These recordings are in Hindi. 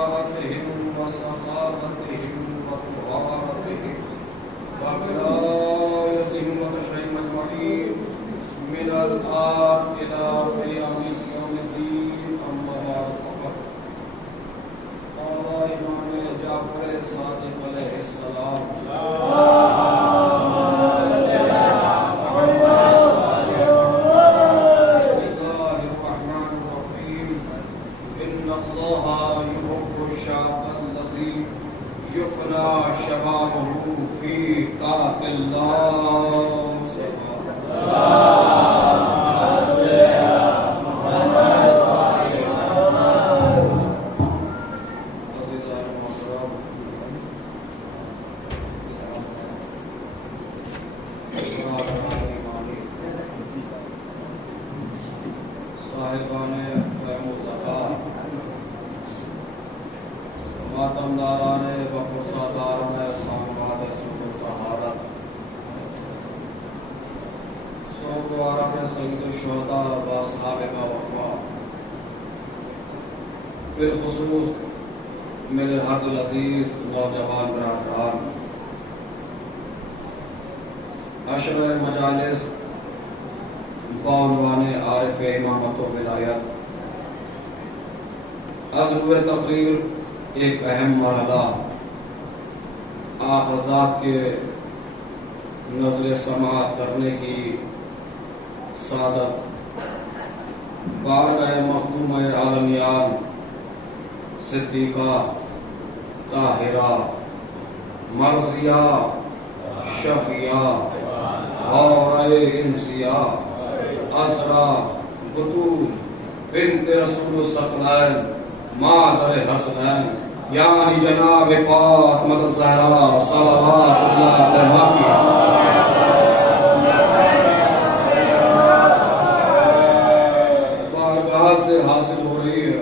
बशारतिहिम व सखावतिहिम व तुहारतिहिम व विलायतिहिम व तशरीम अजमईन मिनल आज इला क़ियामिल यौमिद्दीन अम्मा बाद फ़क़त क़ाला इमाम जाफ़र सादिक़ अलैहिस्सलाम युफ़ना शबाबहु फ़ी ताक़िल्लाह साहिबाने फ़हम व ज़कात मातमदाराने वफ़ादाराने इस्लामाबाद इसमें तहारत सोगवाराने सय्यिदुश शुहदा व अस्हाब वफ़ा बिलख़ुसूस मेरे हर्दिल अज़ीज़ नौजवान बरादरान अशर मजालिस बानवाने आरिफ इमामत व विलायत अज़्रुए तक़रीर एक अहम मरहला आप हज़रात के नज़र समात करने की सादत बारगाह मखदूम आलमियान सिद्दीक़ा ताहिरा मर्ज़िया शफ़िया और इंसिया असरा बतूल बिन्त रसूल सकलैन मादर हसनैन यानी जनाब फ़ातिमा ज़हरा सल्लल्लाहु अलैहि बारगाह से हासिल हो रही है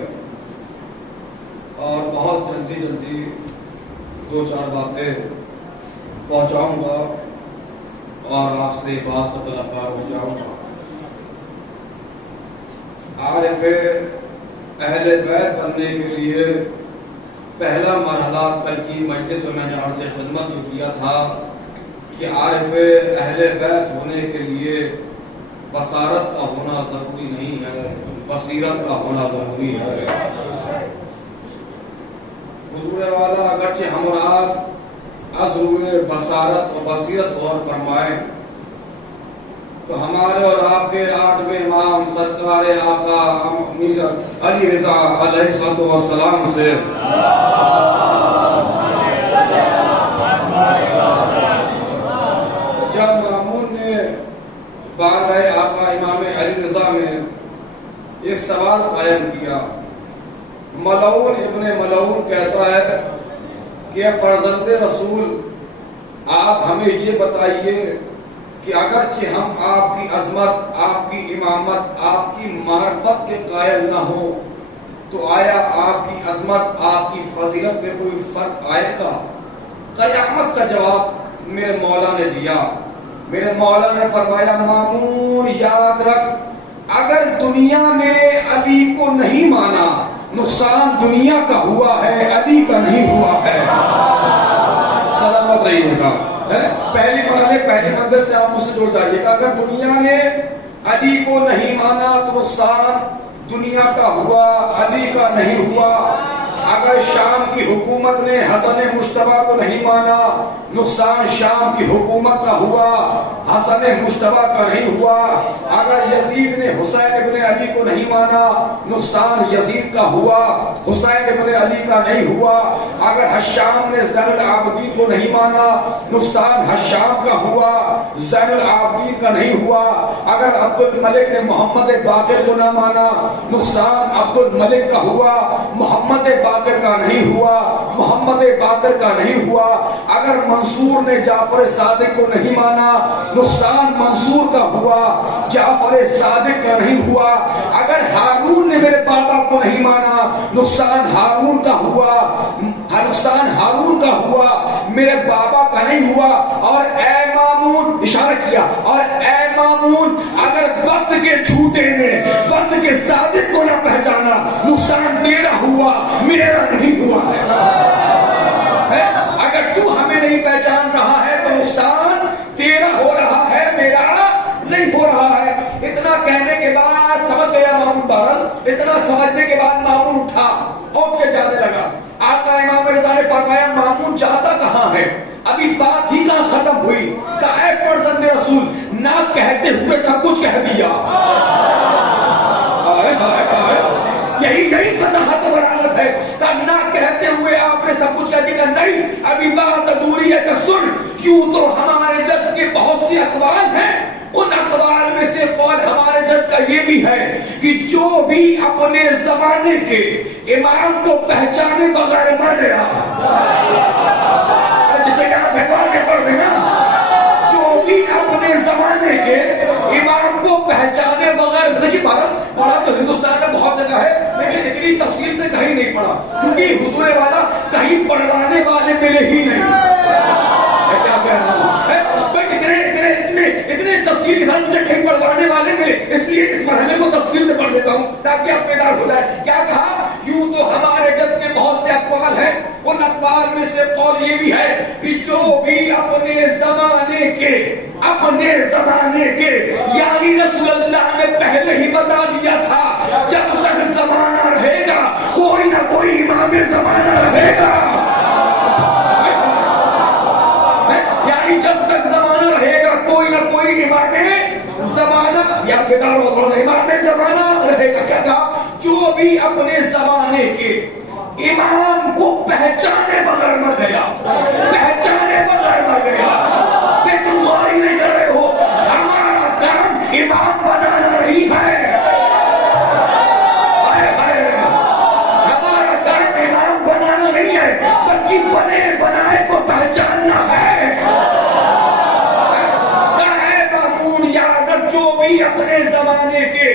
और बहुत जल्दी जल्दी दो चार बातें पहुंचाऊंगा और आपसे बात का तलबगार हो जाऊंगा। आरिफ अहले बैत बनने के लिए पहला मरहला कल की मजलिस में मैंने अर्ज़ खिदमत जो किया था कि आरिफ अहले बैत होने के लिए बसारत का होना ज़रूरी नहीं है, बसीरत का होना ज़रूरी है। हुज़ूर वाला अगरचे हमराज अज़्रुए बसारत और बसीरत और फरमाए तो हमारे और आपके आठवें इमाम सरकार आका अमीर अली रज़ा अलैहिस्सलातु वस्सलाम से जब मामून ने बारगाह आका इमाम अली रज़ा में एक सवाल कायम किया, मलऊन इब्ने मलऊन कहता है कि फर्जंदे रसूल आप हमें ये बताइए कि अगरचे हम आपकी अजमत, आपकी इमामत, आपकी मार्फत के कायल न हो तो आया आपकी अजमत, आपकी फजीलत में कोई फर्क आएगा? क़यामत का जवाब मेरे मौला ने दिया। मेरे मौला ने फरमाया, मामून याद रख, अगर दुनिया ने अली को नहीं माना, नुकसान दुनिया का हुआ है, अली का नहीं हुआ है। सलामत रहिएगा। पहली मंजिल से आप मुझसे जुड़ जाइएगा। अगर दुनिया ने अली को नहीं माना तो नुकसान दुनिया का हुआ, अली का नहीं हुआ। अगर शाम की हुकूमत ने हसन मुश्तबा को नहीं माना, नुकसान शाम की हुकूमत का हुआ, हसन मुश्तबा का नहीं हुआ। अगर यजीद ने हुसैन इब्ने अली को नहीं माना, नुकसान यजीद का हुआ, हुसैन इब्ने अली का नहीं हुआ। अगर हश्शाम ने ज़ैनुल आबिदीन को नहीं माना, नुकसान हश्शाम का हुआ, ज़ैनुल आबिदीन का नहीं हुआ। अगर अब्दुल मलिक ने मोहम्मद बाक़िर को ना माना, नुकसान अब्दुल मलिक का हुआ, मोहम्मद बाक़िर का नहीं हुआ, मोहम्मद बाक़िर का नहीं हुआ। अगर मंसूर ने जाफर सादिक को नहीं माना, नुकसान मंसूर का हुआ, जाफर सादिक का नहीं हुआ। अगर हारून ने मेरे बाबा को नहीं माना, नुकसान हारून का हुआ, नुकसान हारून का हुआ, मेरे बाबा का नहीं हुआ। और ए मामून, इशारा किया, और ए मामून, अगर वक्त के झूठे ने वक्त के सादिक को ना पहचाना, नुकसान तेरा हुआ, मेरा नहीं हुआ है। अगर तू हमें नहीं पहचान रहा है तो नुकसान तेरा हो रहा है, मेरा नहीं हो रहा है। इतना कहने के बाद समझ गया मामून बहरल। इतना समझने के बाद मामून उठा और के जाने लगा। आका इमाम रज़ा ने फरमाया, मामून जाता कहां है? अभी बात ही कहां खत्म हुई। कहा फर्जंदे रसूल, ना कहते हुए सब कुछ कह दिया। यही फसाहत और बरालत है। का ना कहते हुए आपने सब कुछ कह दिया। नहीं, अभी बात अधूरी है। तो सुन, क्यों तो हमारे जज के बहुत से अकवाल हैं। उन अकवाल में से कौल हमारे जज का ये भी है कि जो भी अपने जमाने के इमाम को पहचाने बगैर मर गया, जिसे आप भगवा के पढ़ देना, जो भी अपने जमाने के इमाम को पहचाने बगैर, देखिए भारत पढ़ा तो हिंदुस्तान में बहुत जगह है, लेकिन इतनी तफसील से कहीं नहीं पढ़ा, क्योंकि हुजूर वाला कहीं पढ़वाने वाले मिले ही नहीं। मैं क्या कह रहा हूँ, इतने तफसील के साथ मुझे कहीं पढ़वाने वाले मिले, इसलिए इस मरहले को तफसील से पढ़ देता हूँ ताकि आप बेदार हो जाए। क्या कहा? यूं तो हमारे जज के बहुत से अक़वाल हैं। उन अक़वाल में से कौल ये भी है कि जो भी अपने जमाने के यानी रसूलुल्लाह ने पहले ही बता दिया था, जब तक जमाना रहेगा कोई ना कोई इमाम जमाना रहेगा। यानी जब तक जमाना रहेगा कोई ना कोई इमाम जमाना या बेदार इमाम जमाना रहेगा। क्या कहा? जो भी अपने जमाने के इमाम को पहचाने बगैर मर गया, पहचाने बगैर मर गया। तुम गौर नहीं कर रहे हो, हमारा काम इमाम बनाना नहीं है। हमारा काम इमाम बनाना नहीं है, बल्कि बने बनाए को पहचानना है। जो भी अपने जमाने के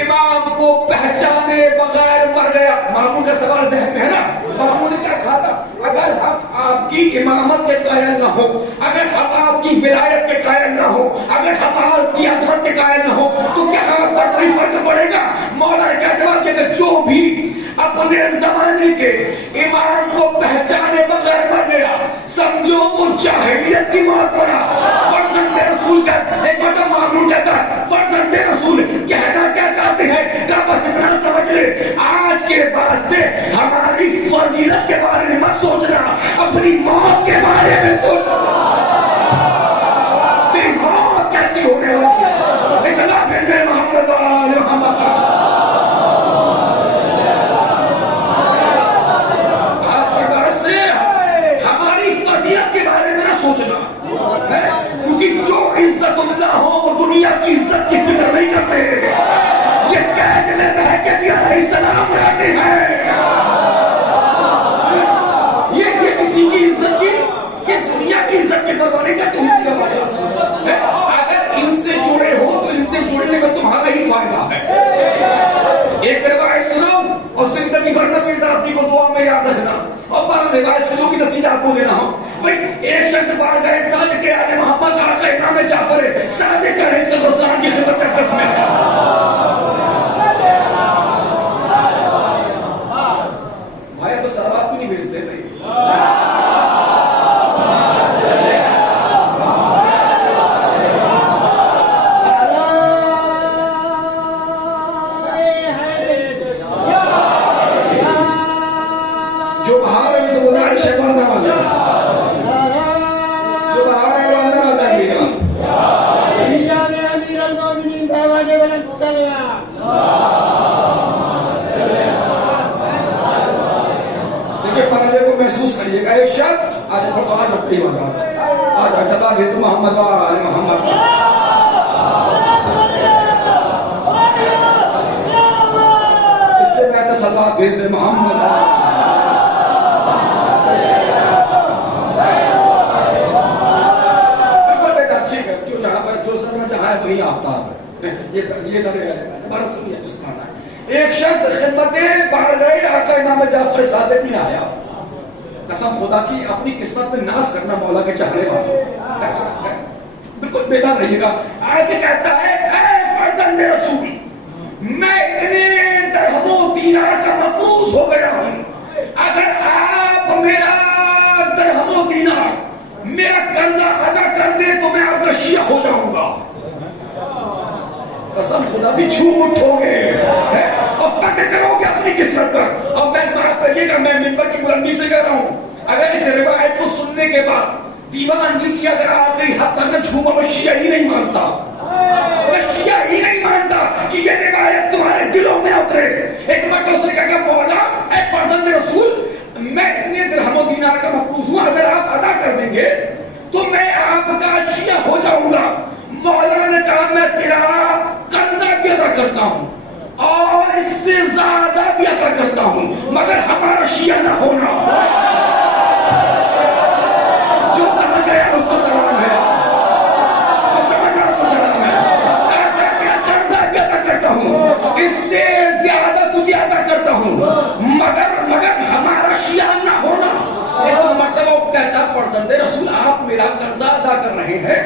इमाम को पहचाने बगैर मर गया। मामून का सवाल ज़हन में है ना? मामून ने क्या कहा था? अगर हम आपकी इमामत के कायल ना हो, अगर हम आपकी विलायत के कायल ना हो, अगर हम आपकी अज़मत के कायल ना हो, तो क्या आप पर कोई फर्क पड़ेगा? मौला ने क्या जवाब दिया? जो भी अपने जमाने के इमाम को पहचाने बगैर मर गया, समझो वो जाहिलियत की मौत मरा। फर्जंदे रसूल का एक बड़ा मामून कहता है, फर्जंदे रसूल कहना क्या चाहते हैं? क्या बस इतना समझ ले, आज के बाद से हमारी फजीलत के बारे में मत सोचना, अपनी मौत के बारे में सोचना। तेरी मौत कैसी होने वाली है? मोहम्मद आज के बाद से हमारी फजीलत के बारे में ना सोचना है, क्योंकि जो इज्जतुल्लाह हो वो दुनिया की इज्जत की फिक्र नहीं करते। ये कैद में रह के भी अलैहिस्सलाम रहते हैं। ये किसी की इज्जत की, ये दुनिया की इज्जत की परवाह नहीं करते। अगर इनसे जुड़े हो तो इनसे जुड़ने में तुम्हारा ही फायदा है। एक रिवायत सुनो और जिंदगी भर नबी दादी को दुआ में याद रखना, और बार रिवायत सुनो की नतीजा आपको देना हो। भाई एक शख्स बाहर गए, सादिक के आले मोहम्मद आका इमाम जाफर सादिक अलैहिस्सलाम की खिदमत में कसम है। भाई अब सलावत क्यों नहीं भेजते भाई? जो बाहर है उनसे गुजारिश है, बंदा वाला जो बाहर है बंदा ना चाहिएगा। देखिए पर्दे को महसूस करिएगा। एक शख्स आज अपनी आज सलाह भेज दो मोहम्मद मोहम्मद। इससे बेहतर सलाह भेज दे मोहम्मद। वही आफ्ताब है, ये एक शख्स खिदमत बाहर गए, आका इमाम जाफर सादिक में आया। कसम खुदा की अपनी किस्मत में नाश करना मौला के चाहने वाले, बिल्कुल बेदार रहिएगा। आके कहता है, ऐ फर्जंदे रसूल, मैं इतने दरहमों दीनार का मकरूज हो गया हूं, अगर आप मेरा दरहमों दीनार, मेरा कर्जा अदा कर दे तो मैं आपका शिया हो जाऊंगा। कसम खुदा भी झूठ उठोगे और फख्र करोगे अपनी किस्मत पर। और मैं माफ करिएगा, मैं मिंबर की बुलंदी से कह रहा हूं, अगर इस रिवायत को सुनने के बाद दीवानगी की अगर आखिरी हद तक न झूमा, मैं शिया ही नहीं मानता, मैं शिया ही नहीं मानता कि ये रिवायत तुम्हारे दिलों में उतरे। एक मर्तबा उसने कहा, मौला ऐ फर्जंद रसूल, मैं इतने दिरहमो दीनार का मकरूज हूं, अगर आप अदा कर देंगे तो मैं आपका शिया हो जाऊंगा। मौला ने कहा, मैं तेरा कर्जा भी अदा करता हूं और इससे ज्यादा भी अदा करता हूं, मगर हमारा शिया ना होना। जो समझ गया उसको सलाम है, जो समझ गया उसको सलाम है। कर्जा भी अदा करता हूं, इससे ज्यादा तुझे अदा करता हूं, मगर हमारा शिया ना होना। एक मर्तबा वो कहता, फर्जंदे रसूल आप मेरा कर्जा अदा कर रहे हैं,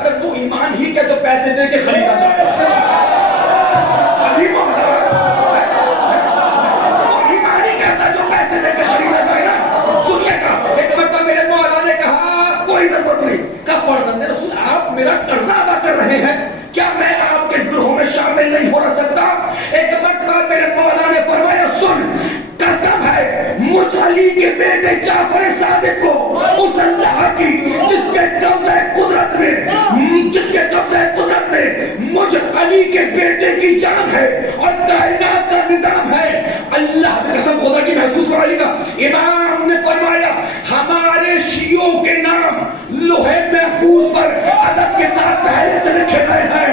अरे वो ईमान ही क्या जो पैसे दे के खरीदा जाए, वो ईमान ही कैसा जो पैसे दे के खरीदा जाए ना। सुनिएगा, एक मर्तबा मेरे मौला ने कहा, कोई जरूरत नहीं, कहा फर्जंदे रसूल आप मेरा कर्जा अदा कर रहे हैं, क्या मैं आपके ग्रोह में शामिल नहीं हो सकता? एक मर्तबा मेरे मौला ने फरमाया, सुन, कसम है मुझ अली के बेटे जाफर सादिक को, उस अल्लाह की जिसके कब्ज़े कुदरत में मुझ अली के बेटे की जान है और कायनात का निजाम है। अल्लाह की कसम, खुदा की महसूस कराइएगा, इमाम ने फरमाया हमारे शियों के नाम लोहे महफूज पर अदब के साथ पहले से लिखे गए हैं।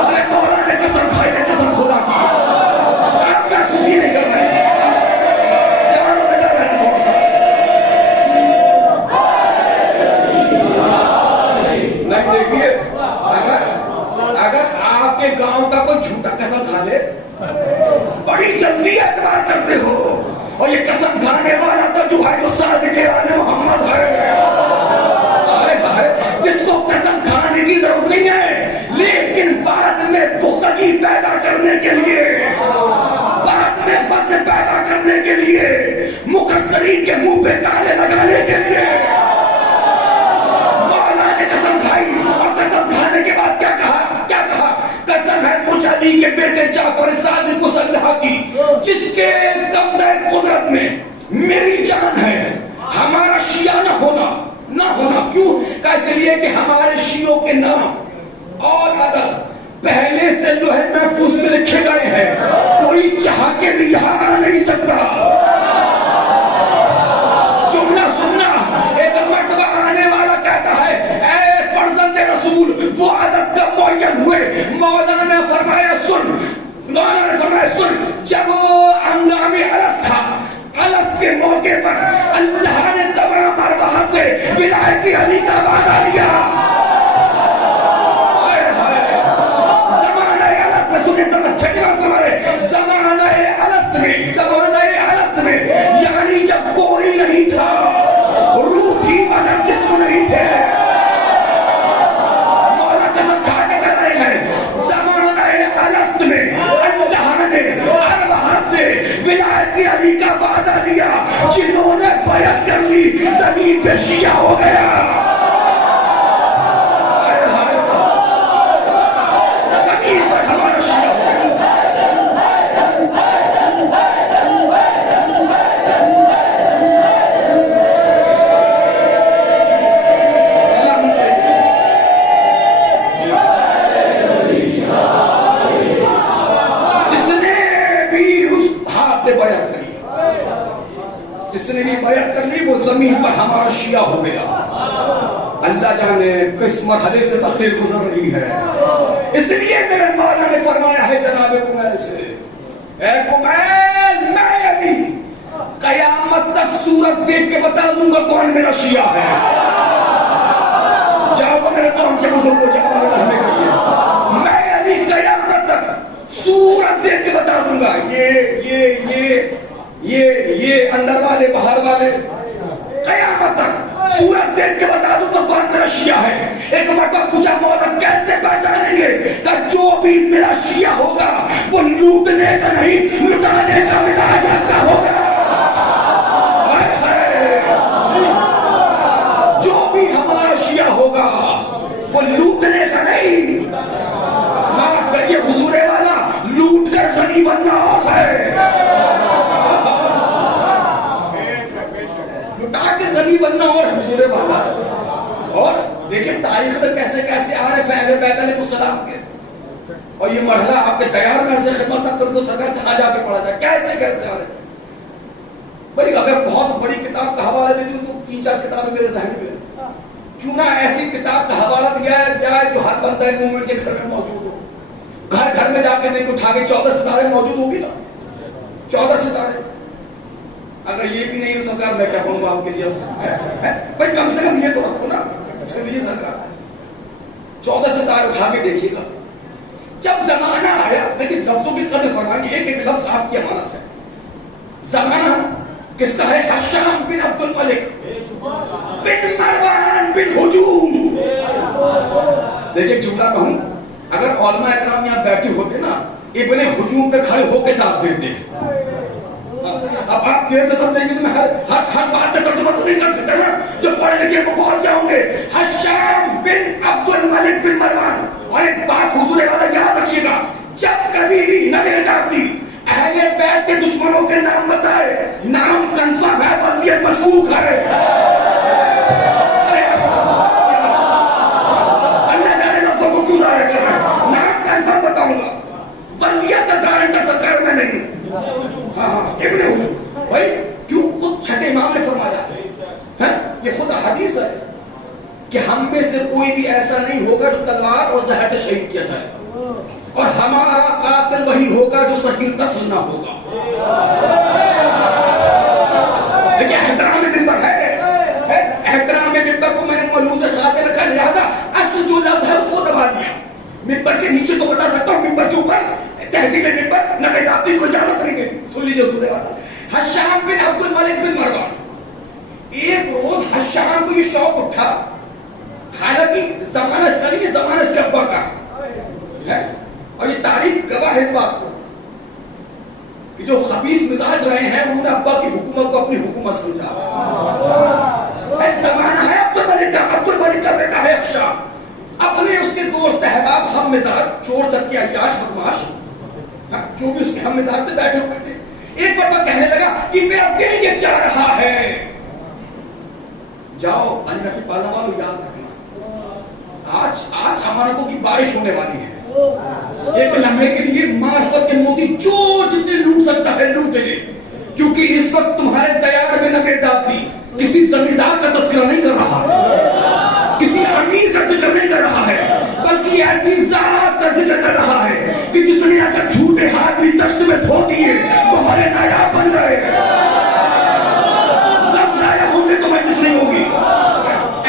अरे मौला ने कसम खाई है, कसम खुदा की, आप महसूस ही नहीं कर रहे। देखिए, अगर आपके गांव का कोई झूठा कसम खा ले, बड़ी जल्दी एतबार करते हो, और ये कसम खाने वाला तो जो है जो सादिक़े आले मोहम्मद है। अरे जिसको कसम खाने की जरूरत नहीं है, लेकिन बाद में पुख्तगी पैदा करने के लिए, बाद में फस्ल पैदा करने के लिए, मुकस्सरीन के मुंह पे ताले लगाने के लिए कसम खाई। और कसम खाने के बाद क्या कहा? कसम है मुझ अली के बेटे जाफर सादिक उस अल्लाह की जिसके कब्ज़े कुदरत में मेरी जान है, हमारा शिया ना होना। क्यों? इसलिए कि हमारे शियों के नाम और अदब पहले से लोहे महफूज में लिखे गए हैं, कोई चाह के भी यहां आ नहीं सकता। सुनना, एक मर्तबा आने वाला कहता है, ऐ फर्जंदे रसूल, वो अदब कब मुअय्यन हुए? मौला ने फरमाया सुन, जब अंगामी अलस था, अलस के मौके पर अल्लाह ने तमाम अरवाह से विलायती अली का वादा लिया। ज़माने अलस में, सुनिए छठी बात हमारे, ज़माने अलस में, यानी जब कोई नहीं था, रूह थी मगर जिस्म नहीं थे। मौला कसम खा के कह रहे हैं, ज़माने अलस में अल्लाह ने अरवाह से विलायती अली का वादा लिया, जिन्होंने बैअत कर ली जमीन पे शिया हो गया। जमीन पर हमारा शिया हो गया। जिसने भी बैअत कर ली वो जमीन पर हमारा शिया हो गया। अल्लाह जाने किस मरहले से तकरीर गुजर रही है। इसलिए मेरे मौला ने फरमाया है जनाब कुमैल से, ए कुमैल, मैं अभी कयामत तक सूरत देख के बता दूंगा कौन मेरा शिया है। जाओ मेरे कौम के बुजुर्ग को जाओ, मैं अभी कयामत तक सूरत देख के बता दूंगा, ये अंदर वाले बाहर वाले, कयामत तक सूरत देख के बता दूं तो कौन मेरा शिया है। एक मरतबा पूछा मौला कैसे पहचानेंगे? का जो भी मेरा शिया होगा वो लूटने का नहीं लुटाने का मिजाज रखता होगा। जो भी हमारा शिया होगा वो लूटने का नहीं, माफ करिए हुजूरे वाला, लूट कर गनी बनना और है, लुटा के गनी बनना और हुजूरे वाला। और देखिए तारीख में कैसे कैसे आ रहे फैले पैदल सलाम के, और ये मरहला आपके तैयार में अर्ज खिदमत ना कर दो सरकार कहां जाके पढ़ा जाए, कैसे कैसे आ रहे। भाई अगर बहुत बड़ी किताब का हवाला दे दूं तो 3-4 किताबें मेरे जहन में, क्यों ना ऐसी किताब का हवाला दिया जाए जो हर बंदा मूवमेंट के घर में मौजूद हो। घर घर में जाके नहीं उठा के 14 सितारे मौजूद होगी ना, 14 सितारे। अगर ये भी नहीं हो सरकार मैं क्या बोलूंगा आपके लिए भाई, कम से कम ये तो रखो ना इसके लिए सरकार 14 सितारे उठा के देखिएगा। जब जमाना आया, देखिए लफ्जों की कदर फरमाइए, एक एक लफ्ज आपकी अमानत है। जमाना किसका है? हश्शाम बिन अब्दुल मलिक बिन मरवान बिन हुजूम। देखिए जुमला कहूं, अगर उलमा इकराम यहां बैठे होते ना, इब्ने हुजूम पे खड़े होके दाद देते। अब आप देर से समझेंगे तो मैं हर बात का तर्जुमा तो नहीं कर सकता ना, जो पढ़े लिखे को पहुंच जाओगे। हश्शाम बिन अब्दुल मलिक बिन मरवान। और एक बात हुजूर वाला याद रखिएगा, जब कभी भी नबी जाती अहले बैत के दुश्मनों के नाम बताए, नाम कंफर्म है, वलियत मशकूक है, अल्लाह जाने लफ्जों को क्यों जाहिर कर रहे हैं। नाम कंफर्म बताऊंगा, वलियत का गारंटर सरकार में नहीं। हाँ इब्ने हुजूर भाई, क्यों? खुद छठे इमाम ने फरमाया है, ये खुद हदीस है कि हम में से कोई भी ऐसा नहीं होगा जो तलवार और जहर से शहीद किया जाए, और हमारा कातिल वही होगा जो सही नस्ल ना होगा। एहतराम मिंबर है, एहतराम मिंबर को मैंने मौलूद से साथ रखा, लिहाजा असल जो लफ्ज है उसको दबा दिया। मिंबर के नीचे तो बता सकता हूँ, मिंबर के ऊपर तहजीब मिंबर नबी को इजाजत नहीं देती। सुन लीजिए हुजूर वाला। हश्शाम बिन अब्दुल मलिक बिन मरवान। एक रोज हश्शाम को ये शौक उठा, हालांकि जमाना इसका नहीं, जमाना इसके अब्बा का है, और ये तारीख गवाह है इस बात को कि जो खबीस मिजाज रहे हैं उन्होंने अब्बा की हुकूमत को अपनी हुकूमत समझा। जमाना है अब्दुल मलिक का बेटा है हश्शाम, अपने उसके दोस्त अहबाब हम मिजाज चोर चक्की अय्याश बदमाश जो भी उसके हम मिजाज से बैठे हुए थे, एक बार कहने लगा कि मेरा दिल ये चाह रहा है। जाओ अली नफी पालना वालों, याद रखना आज अमानतों की बारिश होने वाली है। एक लम्हे के लिए मार्फत के मोती जो जितने लूट सकता है लूट ले, क्योंकि इस वक्त तुम्हारे तैयार में नबी दाती किसी जमींदार का तस्करा नहीं कर रहा है, किसी अमीर का जिक्र नहीं कर रहा है, बल्कि ऐसी जात का जिक्र कर रहा है कि जिसने अगर झूठे हाथ भी दस्त में धो दिए तो हरे नायाब बन गए। लफ्ज आया होंगे तो मैं कुछ नहीं होगी,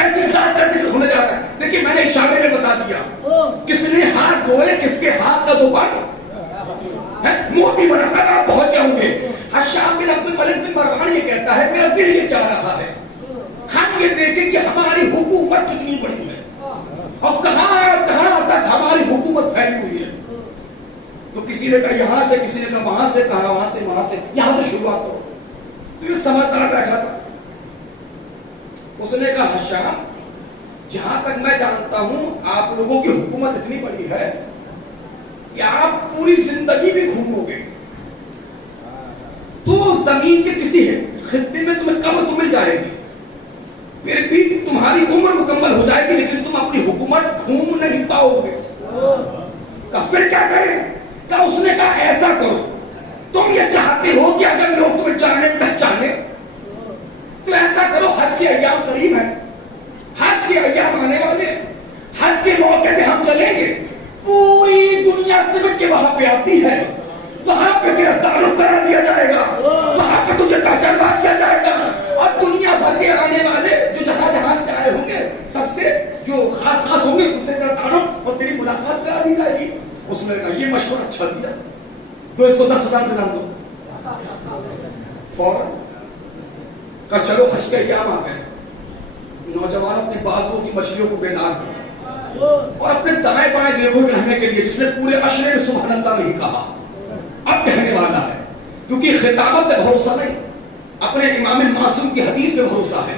ऐसी जात का जिक्र होने जा रहा है। देखिए मैंने इशारे में बता दिया, किसने हाथ धोए, किसके हाथ का दो बार मोती बनाकर आप पहुंच जाओगे। हश्शाम बिन अब्दुल मलिक बिन मरवान ये कहता है मेरा दिल ये चाह रहा है हम ये देखें कि हमारी हुकूमत कितनी बड़ी है और कहां तक हमारी हुकूमत फैली हुई है। तो किसी ने कहा यहां से, किसी ने कहा वहां से, कहा वहां से यहां से शुरुआत हो। तो ये समझदार बैठा था, उसने कहा हश्शाम जहां तक मैं जानता हूं आप लोगों की हुकूमत इतनी बड़ी है कि आप पूरी जिंदगी भी घूमोगे तो जमीन के किसी खित्ते में तुम्हें कब्र तो मिल जाएगी, फिर भी तुम्हारी उम्र मुकम्मल हो जाएगी लेकिन तुम अपनी हुकूमत घूम नहीं पाओगे। फिर क्या करें? उसने कहा ऐसा करो, तुम ये चाहते हो कि अगर लोग तुम्हें जाने पहचाने तो ऐसा करो, हज के अय्याम करीब है, हज के अय्याम आने वाले, हज के मौके पे हम चलेंगे, पूरी दुनिया सिमट के वहां पे आती है, वहां पे तेरा तारुफ करा दिया जाएगा, वहां पे तुझे पहचानवा दिया जाएगा और दुनिया भर के आने वाले जो जहां से आए होंगे सबसे जो खास होंगे उनसे तेरा तारुफ और तेरी मुलाकात करा दी जाएगी। उसने कहा ये मशवरा अच्छा दिया, तो इसको 10,000 दिलाम दो। फौरन कहा चलो हज के अय्याम आ गए, नौजवानों अपने बाजुओं की मछलियों को बेदार करो और अपने दाएं बाएं देखो कहने के लिए, जिसने पूरे अशरे में सुभान अल्लाह नहीं कहा, अब कहने वाला है। क्योंकि खिताबत पे भरोसा नहीं, अपने इमाम मासूम की हदीस पे भरोसा है।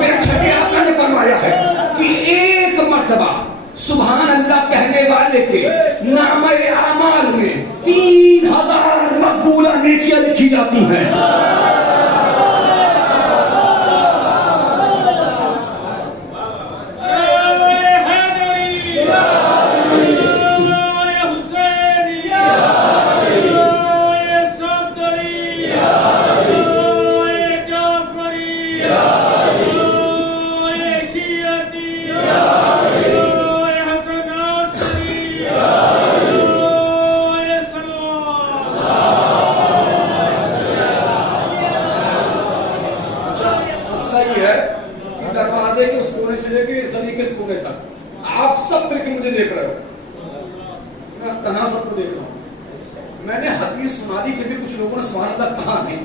मेरे छठे आका ने फरमाया है कि एक मर्तबा सुभान अल्लाह कहने वाले के नामे आमाल में 3000 मकबूला नेकियां लिखी जाती हैं। दरवाजे के उस कोने से लेके जमीन के इस कोने तक आप सब मिलकर मुझे देख रहे हो, मैं तना सबको देख रहा हूं। मैंने हदीस सुना दी, फिर भी कुछ लोगों ने सुभान अल्लाह कहा नहीं।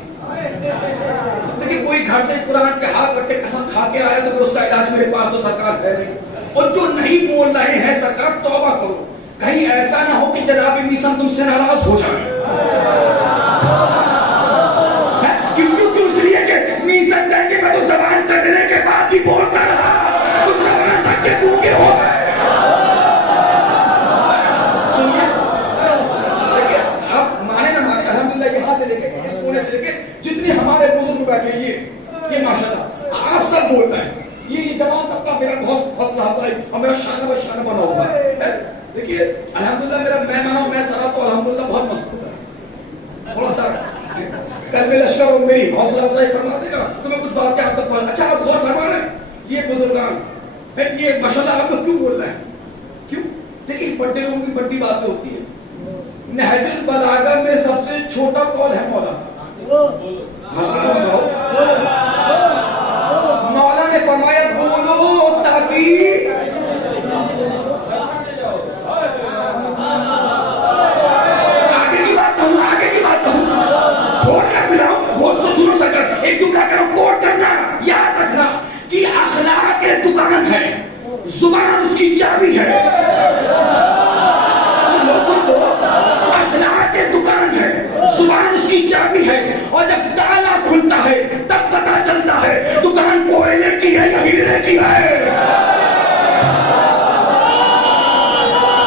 देखिए कोई घर से कुरान के हाथ रख के कसम खा के आया तो फिर उसका इलाज मेरे पास तो सरकार है नहीं। और जो नहीं बोल रहे हैं सरकार तौबा करो, कहीं ऐसा ना हो कि जनाब मीसम तुमसे नाराज हो जाए। मीसम कहेंगे मैं तो जबान कटने के बाद भी बोलता रहा, तुम जबान तक के गूंगे हो गए। सुनिए, आप माने ना माने, अल्हम्दुलिल्लाह यहाँ से लेके इस कोने से लेके जितने हमारे बुजुर्ग बैठे ये माशाल्लाह आप सब बोल रहे हैं। ये जवान तबका मेरा बहुत हौसला अफजाई और मेरा शान बशान बना हुआ है। देखिए अल्हम्दुलिल्लाह मेरा मैं माना मैं सारा तो अल्हम्दुलिल्लाह बहुत मजबूत है। थोड़ा सा कल में लश्कर और मेरी हौसला अफजाई फरमा देगा तो मैं कुछ बात क्या आप तक पहुंच। अच्छा आप गौर फरमा रहे हैं, ये बुजुर्गान ये माशाल्लाह आप लोग क्यों बोल रहे हैं? क्यों? देखिए बड़े लोगों की बड़ी बातें होती है। नहजुल बलागा में सबसे छोटा कौल है मौला मौला ने फरमाया बोलो ताकि आगे की बात कहूं, आगे की बात कहूं, खोल कर मिलाऊं, खोल तो शुरू से कर एक जुमला करो, कोट करना, याद रखना कि अखलाक के दुकान है, जुबान उसकी चाबी है। सुन लो, अखलाक के दुकान है, जुबान उसकी चाबी है, और जब ताला खुलता है तब पता चलता है दुकान कोयले की है या हीरे की है।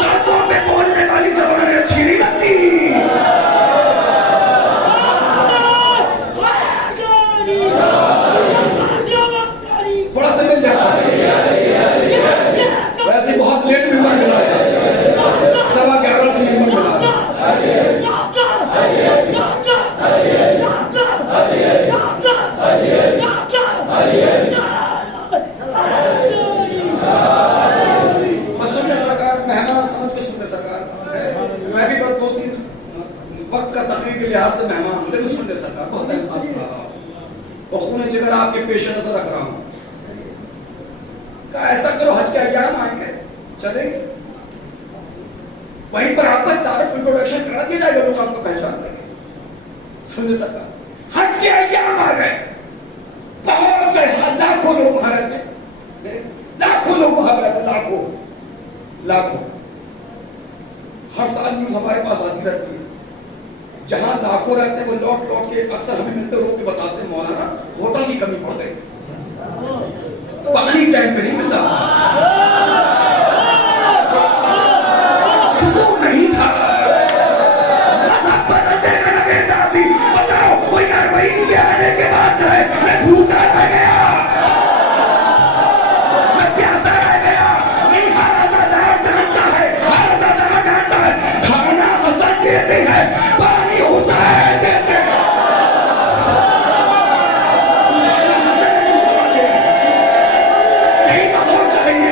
सड़कों पे बोलने वाली जबानें अच्छी नहीं लगती। थोड़ा सा मिल जाए, वैसे बहुत लेट मेंबर मिला है, 11:15 मेंबर मिला है। सुनने सरकार, मेहमान समझ के सुनने सरकार। मैं भी बस 2-3 वक्त का तकरीर के लिहाज से मेहमान हूं, लेकिन सुनने सरकार बहुत एहसास कर रहा हूं और खून जिगर आपके पेश नजर रख रहा हूं। ऐसा करो हज के अय्याम आएंगे चलेंगे, वहीं पर आपका तारीफ इंट्रोडक्शन करा दिया जाएगा, लोग आपको पहचान लेंगे। सुनने सरकार हज के अय्याम आ गए, बहुत गए, लाखों लोग वहां रहते, लाखों लोग वहां रहते, लाखों। हर साल न्यूज हमारे पास आती रहती है, जहां लाखों रहते हैं वो लौट के अक्सर हमें मिलते रोक के बताते हैं मौलाना होटल की कमी पड़ गई, पानी टाइम पे नहीं मिल रहा, सुकून नहीं था, मज़हब बदल देगा ना बेटा। अभी बताओ कोई कार्रवाई से आने के बाद है मैं भूखा रह गया, मैं प्यासा रह गया। नहीं हर आज़ादार जानता है, हर आज़ादार जानता है खाना हसन देते हैं, पानी हुसैन देते हैं। नहीं चाहिए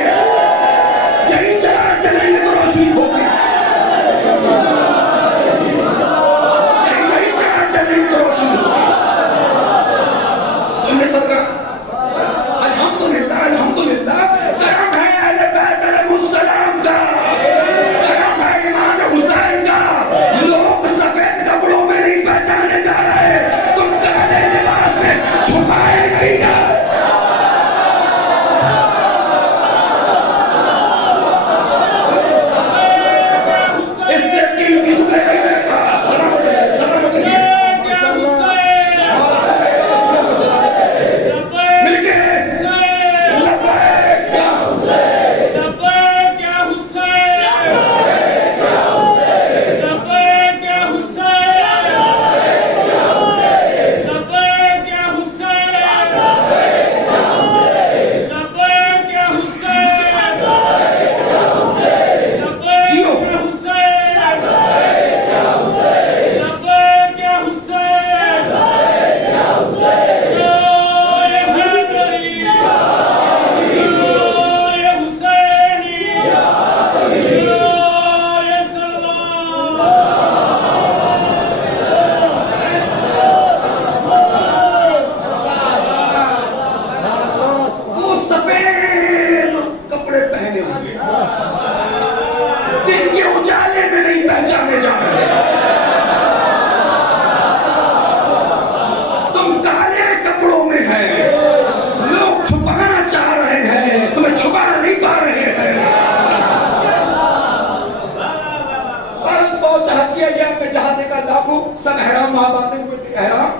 को सब एहराम वहां बांधे हुए थे। एहराम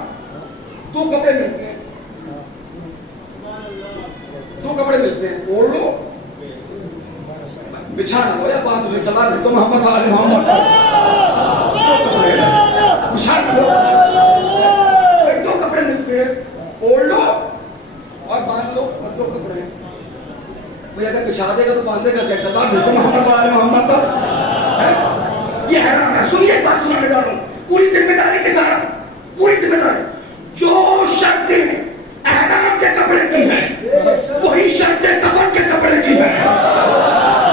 2 कपड़े मिलते हैं, 2 कपड़े मिलते हैं, ओढ़ लो, बिछाना लो या बांध लो, सलाह भेजो मोहम्मद वाले मोहम्मद, बिछा लो। 2 कपड़े मिलते हैं, ओढ़ लो और बांध लो, और 2 कपड़े हैं भाई। अगर बिछा देगा तो बांधेगा कैसे? सलाह भेजो मोहम्मद वाले मोहम्मद पर। ये हैरान है। सुनिए, एक बात सुनाने जा रहा हूं, पूरी जिम्मेदारी के साथ, पूरी जिम्मेदारी। जो शर्तें एहराम के कपड़े की है वही शर्तें कफन के कपड़े की है।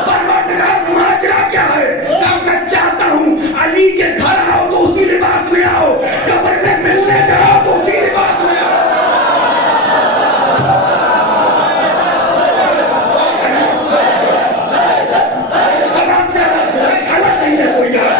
परवरदिगार माजरा क्या है? कब मैं चाहता हूं अली के घर आओ तो उसी लिबास में आओ, कब्र में मिलने जाओ तो उसी लिबास में आओ। अलग नहीं है कोई यार।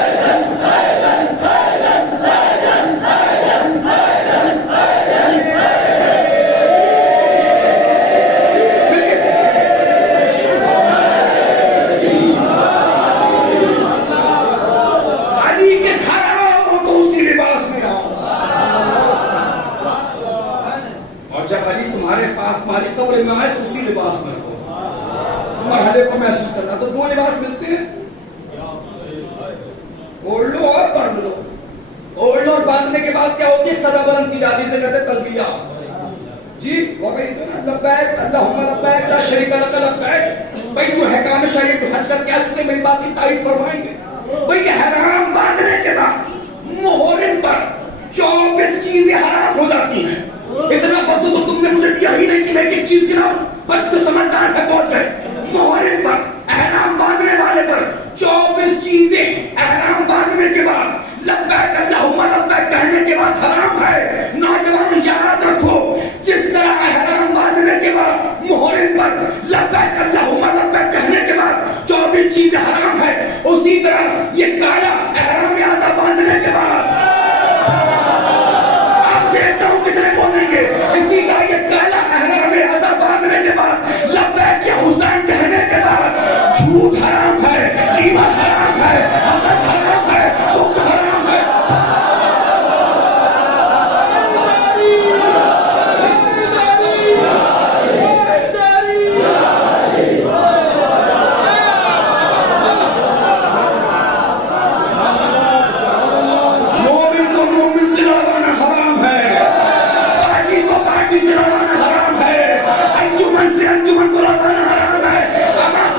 तुम्हारी कब्र में आए तो उसी लिबास में रहो, मरहले को महसूस करना। तो 2 लिबास मिलते हैं, ओढ़ लो और बांध लो। ओढ़ लो और बांधने के बाद क्या होती है? सदा बुलंद की जाती से कहते तलबिया जी, वो गई तो ना, लब्बैक अल्लाहुम्मा लब्बैक ला शरीका लक लब्बैक। भाई जो है काम शरीयत जो हज करके आ चुके मेरी बात की तारीफ फरमाएंगे। भाई हराम बांधने के बाद मोहरिम पर 24 चीजें हराम हो जाती हैं। इतना वक्त तो तुमने मुझे दिया ही नहीं कि मैं एक चीज गिनाऊं, पर तो समझदार है, पहुंच गए। मोहरिम पर, एहराम बांधने वाले पर 24 चीजें एहराम बांधने के बाद लब्बैक अल्लाहुम्मा लब्बैक कहने के बाद हराम है। नौजवान याद रखो, जिस तरह एहराम बांधने के बाद मोहरिम पर लब्बैक अल्लाहुम्मा लब्बैक कहने के बाद 24 चीजें हराम है, उसी तरह ये काला एहराम यादा बांधने के बाद कितने बोलेंगे। इसी का ये काला एहराम आज़ा बांधने के बाद लब्बैक या हुसैन कहने के बाद झूठ हराम है, कीमत हराम है, हसद हराम है, बुग़्ज़ हराम है। मोमिन को मोमिन से लड़वाना हराम है, से लड़वाना हराम है, अंजुमन से अंजुमन को लड़वाना हराम है,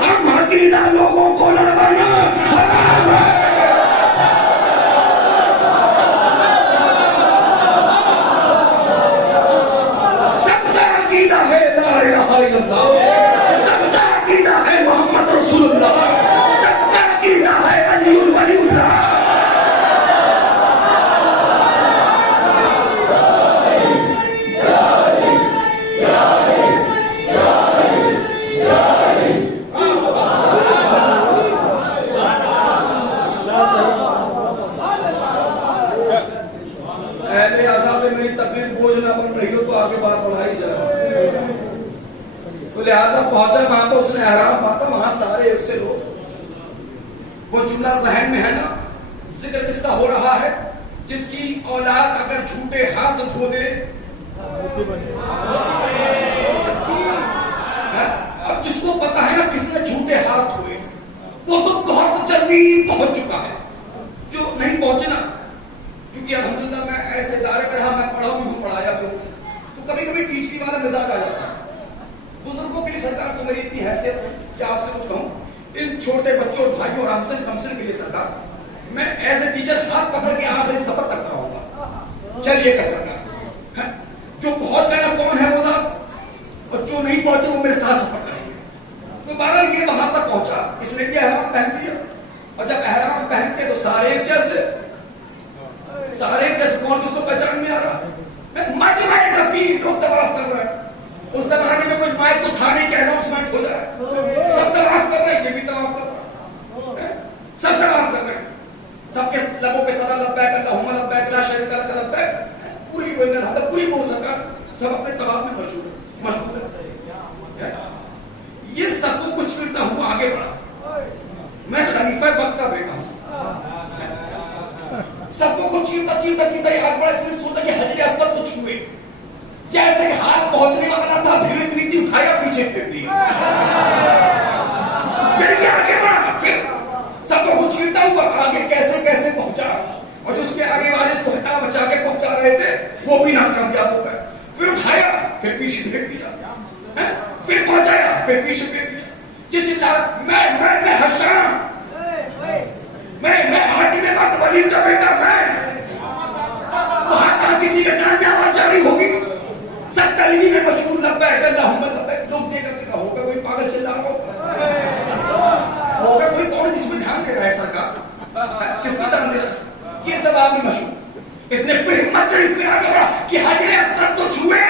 हम अकीदा लोगों को लड़वाना हराम है। सबका अकीदा है ला इलाहा इल्लल्लाह, सबका अकीदा है मोहम्मद रसूलुल्लाह, सबका अकीदा है अलीउल वलीउल्लाह। आगे बात बढ़ाई जाए तो लिहाजा पहुंचा वहां पर, उसने एहराम बांधा, वहां सारे एक से लोग। वो जुमला जहन में है ना, जिक्र किसका हो रहा है? जिसकी औलाद अगर झूठे हाथ धो दे, अब जिसको पता है ना किसने झूठे हाथ धोए, वो तो बहुत जल्दी पहुंच चुका है। जो नहीं पहुंचे ना, क्योंकि अल्हम्दुलिल्लाह मैं ऐसे इदारे पर रहा, मैं पढ़ा भी हूं, पढ़ाया भी हूं, तो कभी कभी टीचरी वाला मिजाज आ जाता है। बुजुर्गों के लिए सरकार तो मेरी इतनी हैसियत है कि आपसे कुछ कहूं, इन छोटे बच्चों और भाइयों और हमसन कमसन के लिए सरकार, मैं एज ए टीचर हाथ पकड़ के आखिरी सफर तक कराऊंगा। चलिए का सरकार, जो पहुंच गए ना कौन है वो साहब, और जो नहीं पहुंचे वो मेरे साथ सफर करेंगे। तो बहरहाल ये वहां तक पहुंचा, इसने भी एहराम पहन दिया, और जब एहराम पहनते तो सारे एक जैसे, कौन किसको पहचान में आ रहा? लोग तवाफ कर रहे हैं। उस जमाने में कोई माइक तो था नहीं, अनाउंसमेंट हो जाए, सब तवाफ कर रहे हैं, ये भी तवाफ कर रहा है, सब तवाफ कर रहे हैं, सबके लबों पे सदा लब्बैक अल्लाहुम्मा लब्बैक ला शरीका लक लब्बैक, पूरी पूरी वो सरकार सब अपने तवाफ में मशगूल है। ये सबको कुछ करता हुआ आगे बढ़ा। मैं खलीफा वक्त का बेटा हूं, सबको कुछ चीरता चीखता चीखता आगे बढ़ा, इसने सोचा कि हजर अस्वद को छुए, जैसे कि हाथ पहुंचने वाला था भीड़ इतनी थी, उठाया पीछे फेंक दिया। फिर ये आगे बढ़ा, फिर सबको कुछ छीनता हुआ आगे कैसे कैसे पहुंचा, और जो उसके आगे वाले इसको हटा बचा के पहुंचा रहे थे वो भी नाकामयाब हो गए। फिर उठाया, फिर पीछे फेंक दिया, फिर पहुंचाया, फिर पीछे फेंक दिया। ये चिल्ला, मैं हशाम, मैं हाकिम मत वलीद का बेटा, वहां कहा किसी का जान में आवाज जारी होगी, सब तलवी में मशहूर लब्बैक अल्लाहुम्मा लब्बैक, लोग देख करके होगा कोई पागल चिल्ला होगा कोई, कौन किसमें ध्यान दे रहा है सरकार, किसमें ध्यान दे रहा है, ये दबाव भी मशहूर। इसने फिर हिम्मत करी, फिर आगे बढ़ा कि हजर अस्वद तो छुए,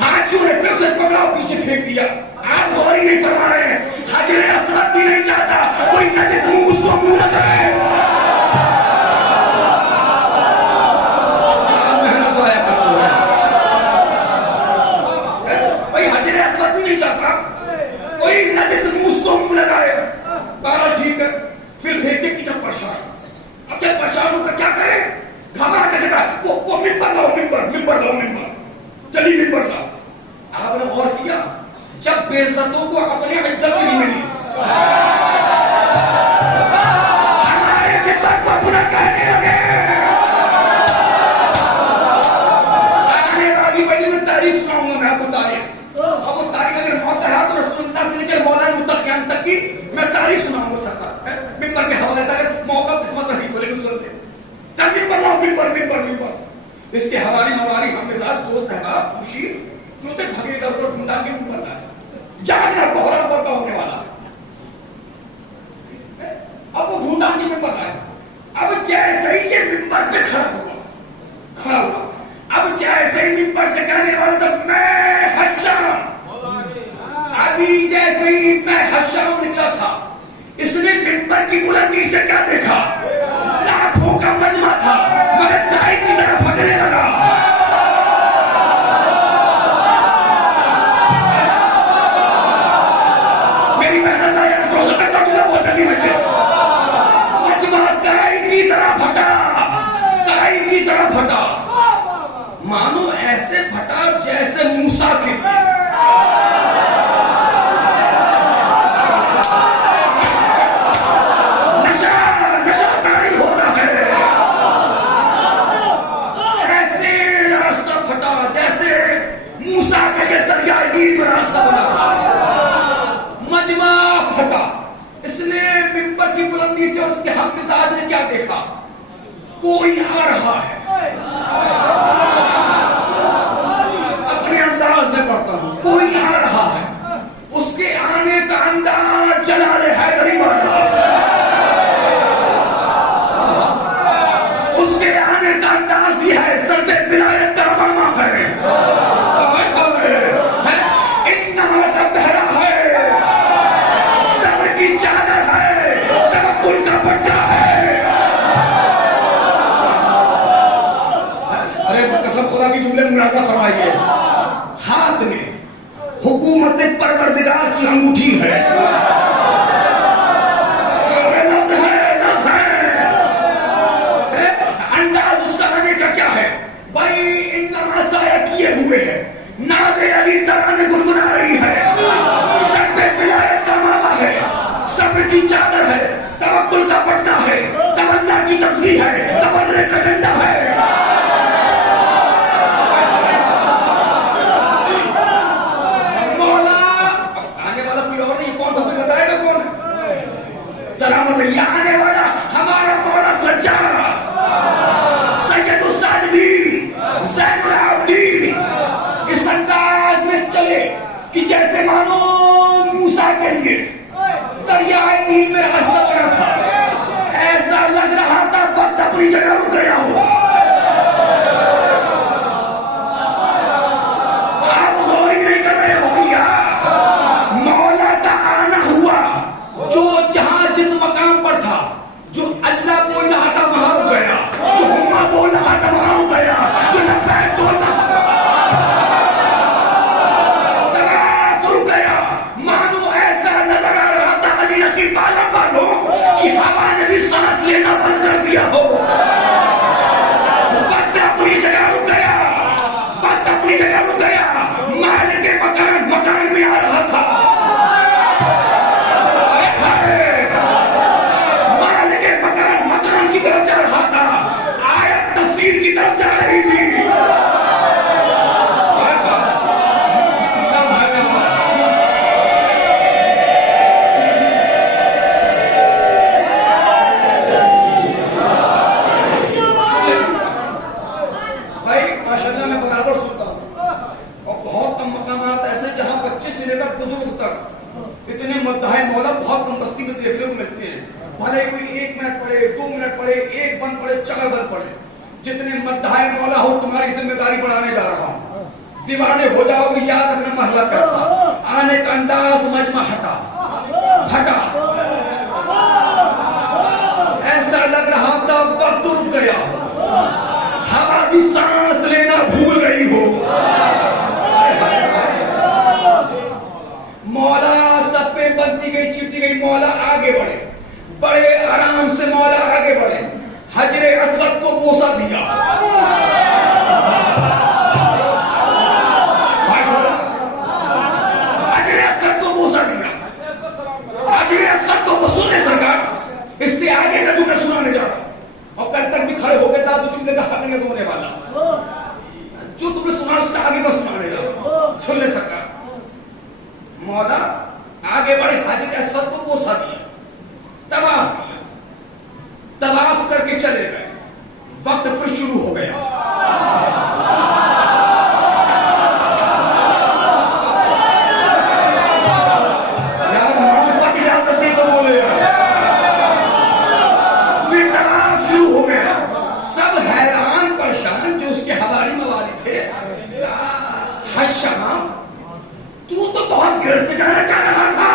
हाथियों ने फिर से पकड़ा और पीछे फेंक दिया। आप गौर ही नहीं फरमा रहे हैं, हजर अस्वद भी नहीं चाहता कोई नजिस मुंह उसको मुंह लगाए। मेहनत आया करते हैं भाई, हजर अस्वद भी नहीं चाहता कोई नजिस मुंह उसको मुंह लगाए। बारह ठीक है, फिर फेंक के पीछे परेशान। अब जब परेशान होकर क्या करे, घबरा कर कहता वो मिंबर लाओ, मिंबर लाओ, चलिए मिंबर लाओ। आपने गौर किया, जब बेइज्जतों को अपनी इज्जत नहीं मिली, हमारे मिंबर को बुरा कहने लगे। आने वाली पहले मैं तारीख सुनाऊंगा, मैं आपको तारीख, अब वो तारीख अगर मौत रहा तो रसूलुल्लाह से लेकर मौलाना मुत्तकियान तक की मैं तारीख सुनाऊंगा सरकार, मिंबर के हवाले से, अगर मौका किस्मत नहीं बोले तो सुन ले। मिंबर लाओ, मिंबर। इसके हमारी मवारी हम मिजाज दोस्त है बाप मुशीर, जो तक भगे इधर उधर ढूंढा के मिंबर लाए, जागना कोहरा पर का होने वाला। अब वो ढूंढा के मिंबर लाया। अब जैसे ही ये मिंबर पे खड़ा हुआ, अब जैसे ही मिंबर से कहने वाला था मैं हशाम, अभी जैसे ही मैं हशाम निकला था, इसने मिंबर की बुलंदी से क्या देखा, लाखों का मजमा था मगर टाई की तरह फटने लगा। मेरी मेहनत आया तो खत्म कर दूंगा बहुत जल्दी में। मजमा टाई की तरह फटा, टाई की तरह फटा, मानो ऐसे फटा जैसे मूसा के रास्ता बना था, मजमा फटा। इसने मिंबर की बुलंदी से और उसके हम मिजाज ने क्या देखा, कोई आ रहा है, अपने अंदाज में पढ़ता हूं, कोई आ रहा है, उसके आने का अंदाज जलाले हैदरी वाला, उसके आने का अंदाज ही है सर पे विलायत का अमामा है, चादर है, तवक्कुल का पट्टा है। अरे कसम खुदा की जुमले मुनाजा फरमाइए, हाथ में हुकूमत परवरदिगार की अंगूठी है, अंदाज उसका आने का क्या है भाई, इन्नमा साया किए हुए है, नादे अली तराने गुनगुना रही है, सर पे विलायत का मामा है, सब्र की चादर है, तवक्कुल का पट्टा है, तमन्ना की तस्बीह है, तबर्रे का डंडा है। मौला आने वाला कोई और नहीं, कौन तुम्हें बताएगा कौन सलामत है, आने वाला हमारा मौला सज्जाद सैयदुल साजिदीन ज़ैनुल आबिदीन। इस अंदाज में चले कि जैसे मानो मूसा के लिए दरियाए नील में रास्ता बना था, ऐसा लग रहा था वक्त अपनी जगह रुक गया हो। आप गौर ही नहीं कर रहे हो भैया, मौला का आना हुआ, जो जहां जिस मकाम पर था, जो अल्लाह बोल रहा था वहां रुक गया, जो हुम्मा बोल रहा था वहां रुक गया, जो लब्बैक बोल रहा था रुक गया। मानो ऐसा नजर आ रहा था की पाला पालो कि हवा ने भी सांस लेना बंद कर दिया हो। जितने मद्दाए मौला हो तुम्हारी जिम्मेदारी बढ़ाने जा रहा हूं। दीवाने हो जाओगे, याद रखना महला करता आने का अंदाज मजमा हटा हटा। ऐसा लग रहा था वक्त रुक गया हो, हवा भी सांस लेना भूल गई हो। मौला सब पे बनती गई, चिपटी गई। मौला आगे बढ़े, बड़े आराम से मौला आगे बढ़े। हजरे अस्वद को बोसा दिया। हजरे अस्वद को बोसा दिया। हजरे अस्वद को सुने सरकार, इससे आगे का जो मैं सुनाने जा रहा हूं, और कल तक भी खड़े हो गए था तो जुमले का हक नहीं होने वाला। जो तुमने सुना उसका आगे का सुनाने जा रहा हूं, सुन ले सरकार। मौला आगे बढ़े, हजरे अस्वद को बोसा दिया, तवाफ किया, तवाफ करके चले गए। वक्त फिर शुरू हो गया। यार माफा की इजाजत दी तो बोले यार। फिर तवाफ शुरू हो गया। सब हैरान परेशान जो उसके हवारी मवाली थे। हश्शाम, तू तो बहुत देर से जाना चाह रहा था,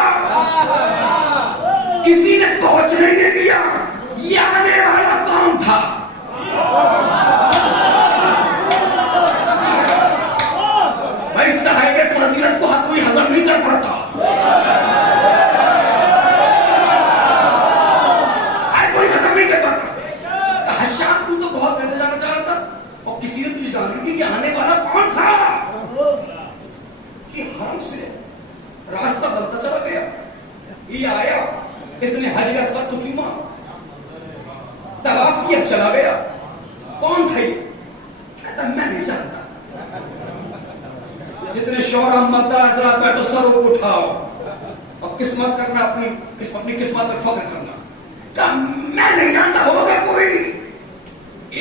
किसी ने पहुंचने नहीं दिया। ये आने वाला कौन था? भाई साहिब फजीलत को हर कोई हजम नहीं कर पाता। हर कोई हजम नहीं कर पाता। हश्शाम, तू तो बहुत देर से जाना चाह रहा था, और किसी ने तुझे जानी थी कि आने वाला कौन था? कि हम से रास्ता बनता चला गया। ये आया, इसने हजरे अस्वद को चूमा, तवाफ किया, चला गया। कौन था ये? कहता मैं नहीं जानता। जितने शौहरा मद्दा हजरात बैठो, सर को उठाओ और किस्मत करना, अपनी किस्मत पर फख्र करना। कहा मैं नहीं जानता। होगा कोई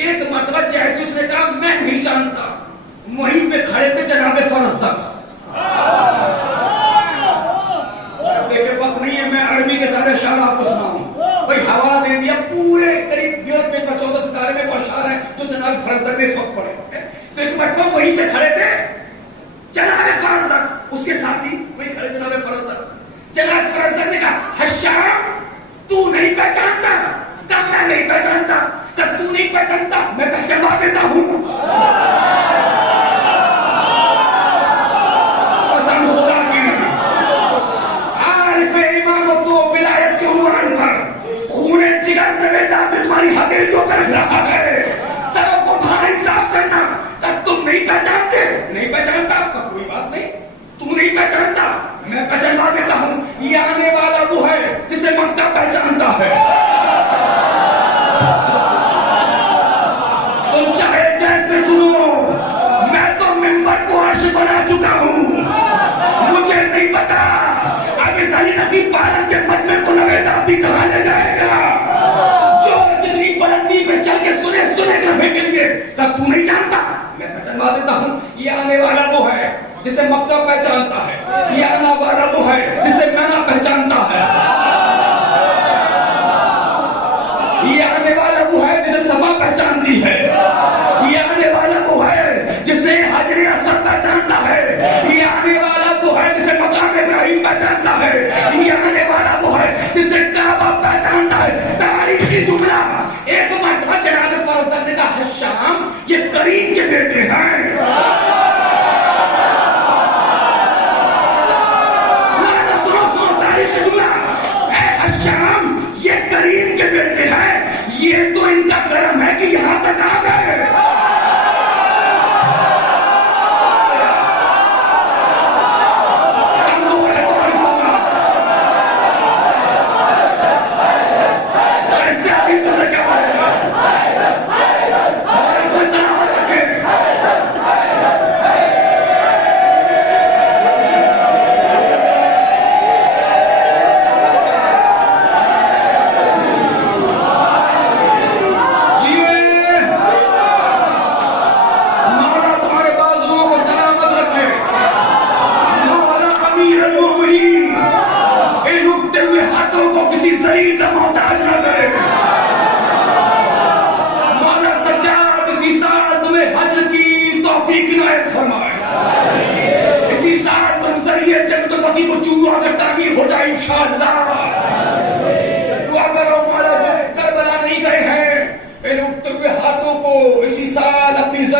एक मरतबा जैसे उसने कहा मैं नहीं जानता, वहीं पे खड़े थे जनाबे फरजदक। देखे वक्त नहीं है, मैं अरबी के सारे अशार आपको सुनाऊं। भाई हवाला दे दिया पूरे करीब 1.5 पेज का 14 सितारे में वो अशार है जो जनाब फरजदक ने इस वक्त पढ़े। तो एक मरतबा वहीं पे खड़े थे जनाब फरजदक, उसके साथी वहीं खड़े जनाब फरजदक। जनाब फरजदक ने कहा हश्शाम, तू नहीं पहचानता? कब मैं नहीं पहचानता? कब तू नहीं पहचानता? मैं पहचानवा देता हूं। तुम्हारी हथेलियों पर रख रहा है, सरों को उठाना ही साफ करना। तब तुम नहीं पहचानते? नहीं पहचानता? तब कोई बात नहीं, तू नहीं पहचानता, मैं पहचानवा देता हूं। ये आने वाला वो है जिसे मक्का पहचानता है। तुम चाहे जैसे सुनो, मैं तो मिंबर को अर्श बना चुका हूं। मुझे नहीं पता अब इस अली नबी पालक के मजमे को नवेदा भी कहां ले जाएगा। बुलंदी पे चल के सुने के तब तू नहीं जानता, मैं पहचानवा देता हूं। ये आने वाला वो है जिसे मक्का पहचानता है। ये आने वाला वो है जिसे मैना पहचानता है। ये आने वाला वो है जिसे सफा पहचानती है। ये आने वाला वो है जिसे हजरे अस्वद पहचानता है। ये आने वाला वो है जिसे मकाम इब्राहिम पहचानता है। ये आने वाला वो है जिसे काबा पहचानता है। तारीखी जुमला एक मरतबा जनाब फरजदक ने कहा हश्शाम, ये करीम के बेटे हैं। सुनो तारीख का जुमला।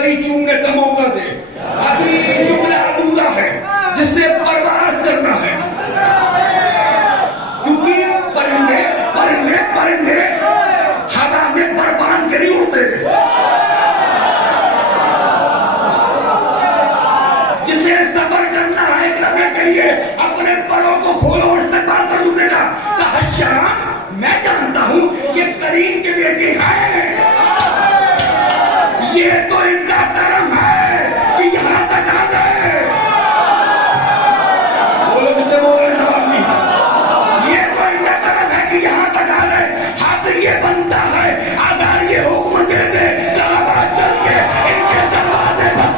करी चूमने का मौका दे। अभी जुमला अधूरा है जिससे परवाज करना है, क्योंकि परिंदे परिंदे परिंदे हवा में पर बांध के नहीं उड़ते। जिसे सफर करना है एक लम्हे के लिए अपने परों को खोलो और इस्तेमाल कर दूंगा का हश्याम मैं जानता हूं ये करीम के बेटे हैं। ये तो इनका कर्म है कि यहां तक आ गए। बोलो किससे बोल रहे सवाल नहीं। ये तो इनका कर्म है कि यहां तक आ गए। हद ये बनता है अगर ये हुक्म दे दे काबा चल के इनके दरवाजे पर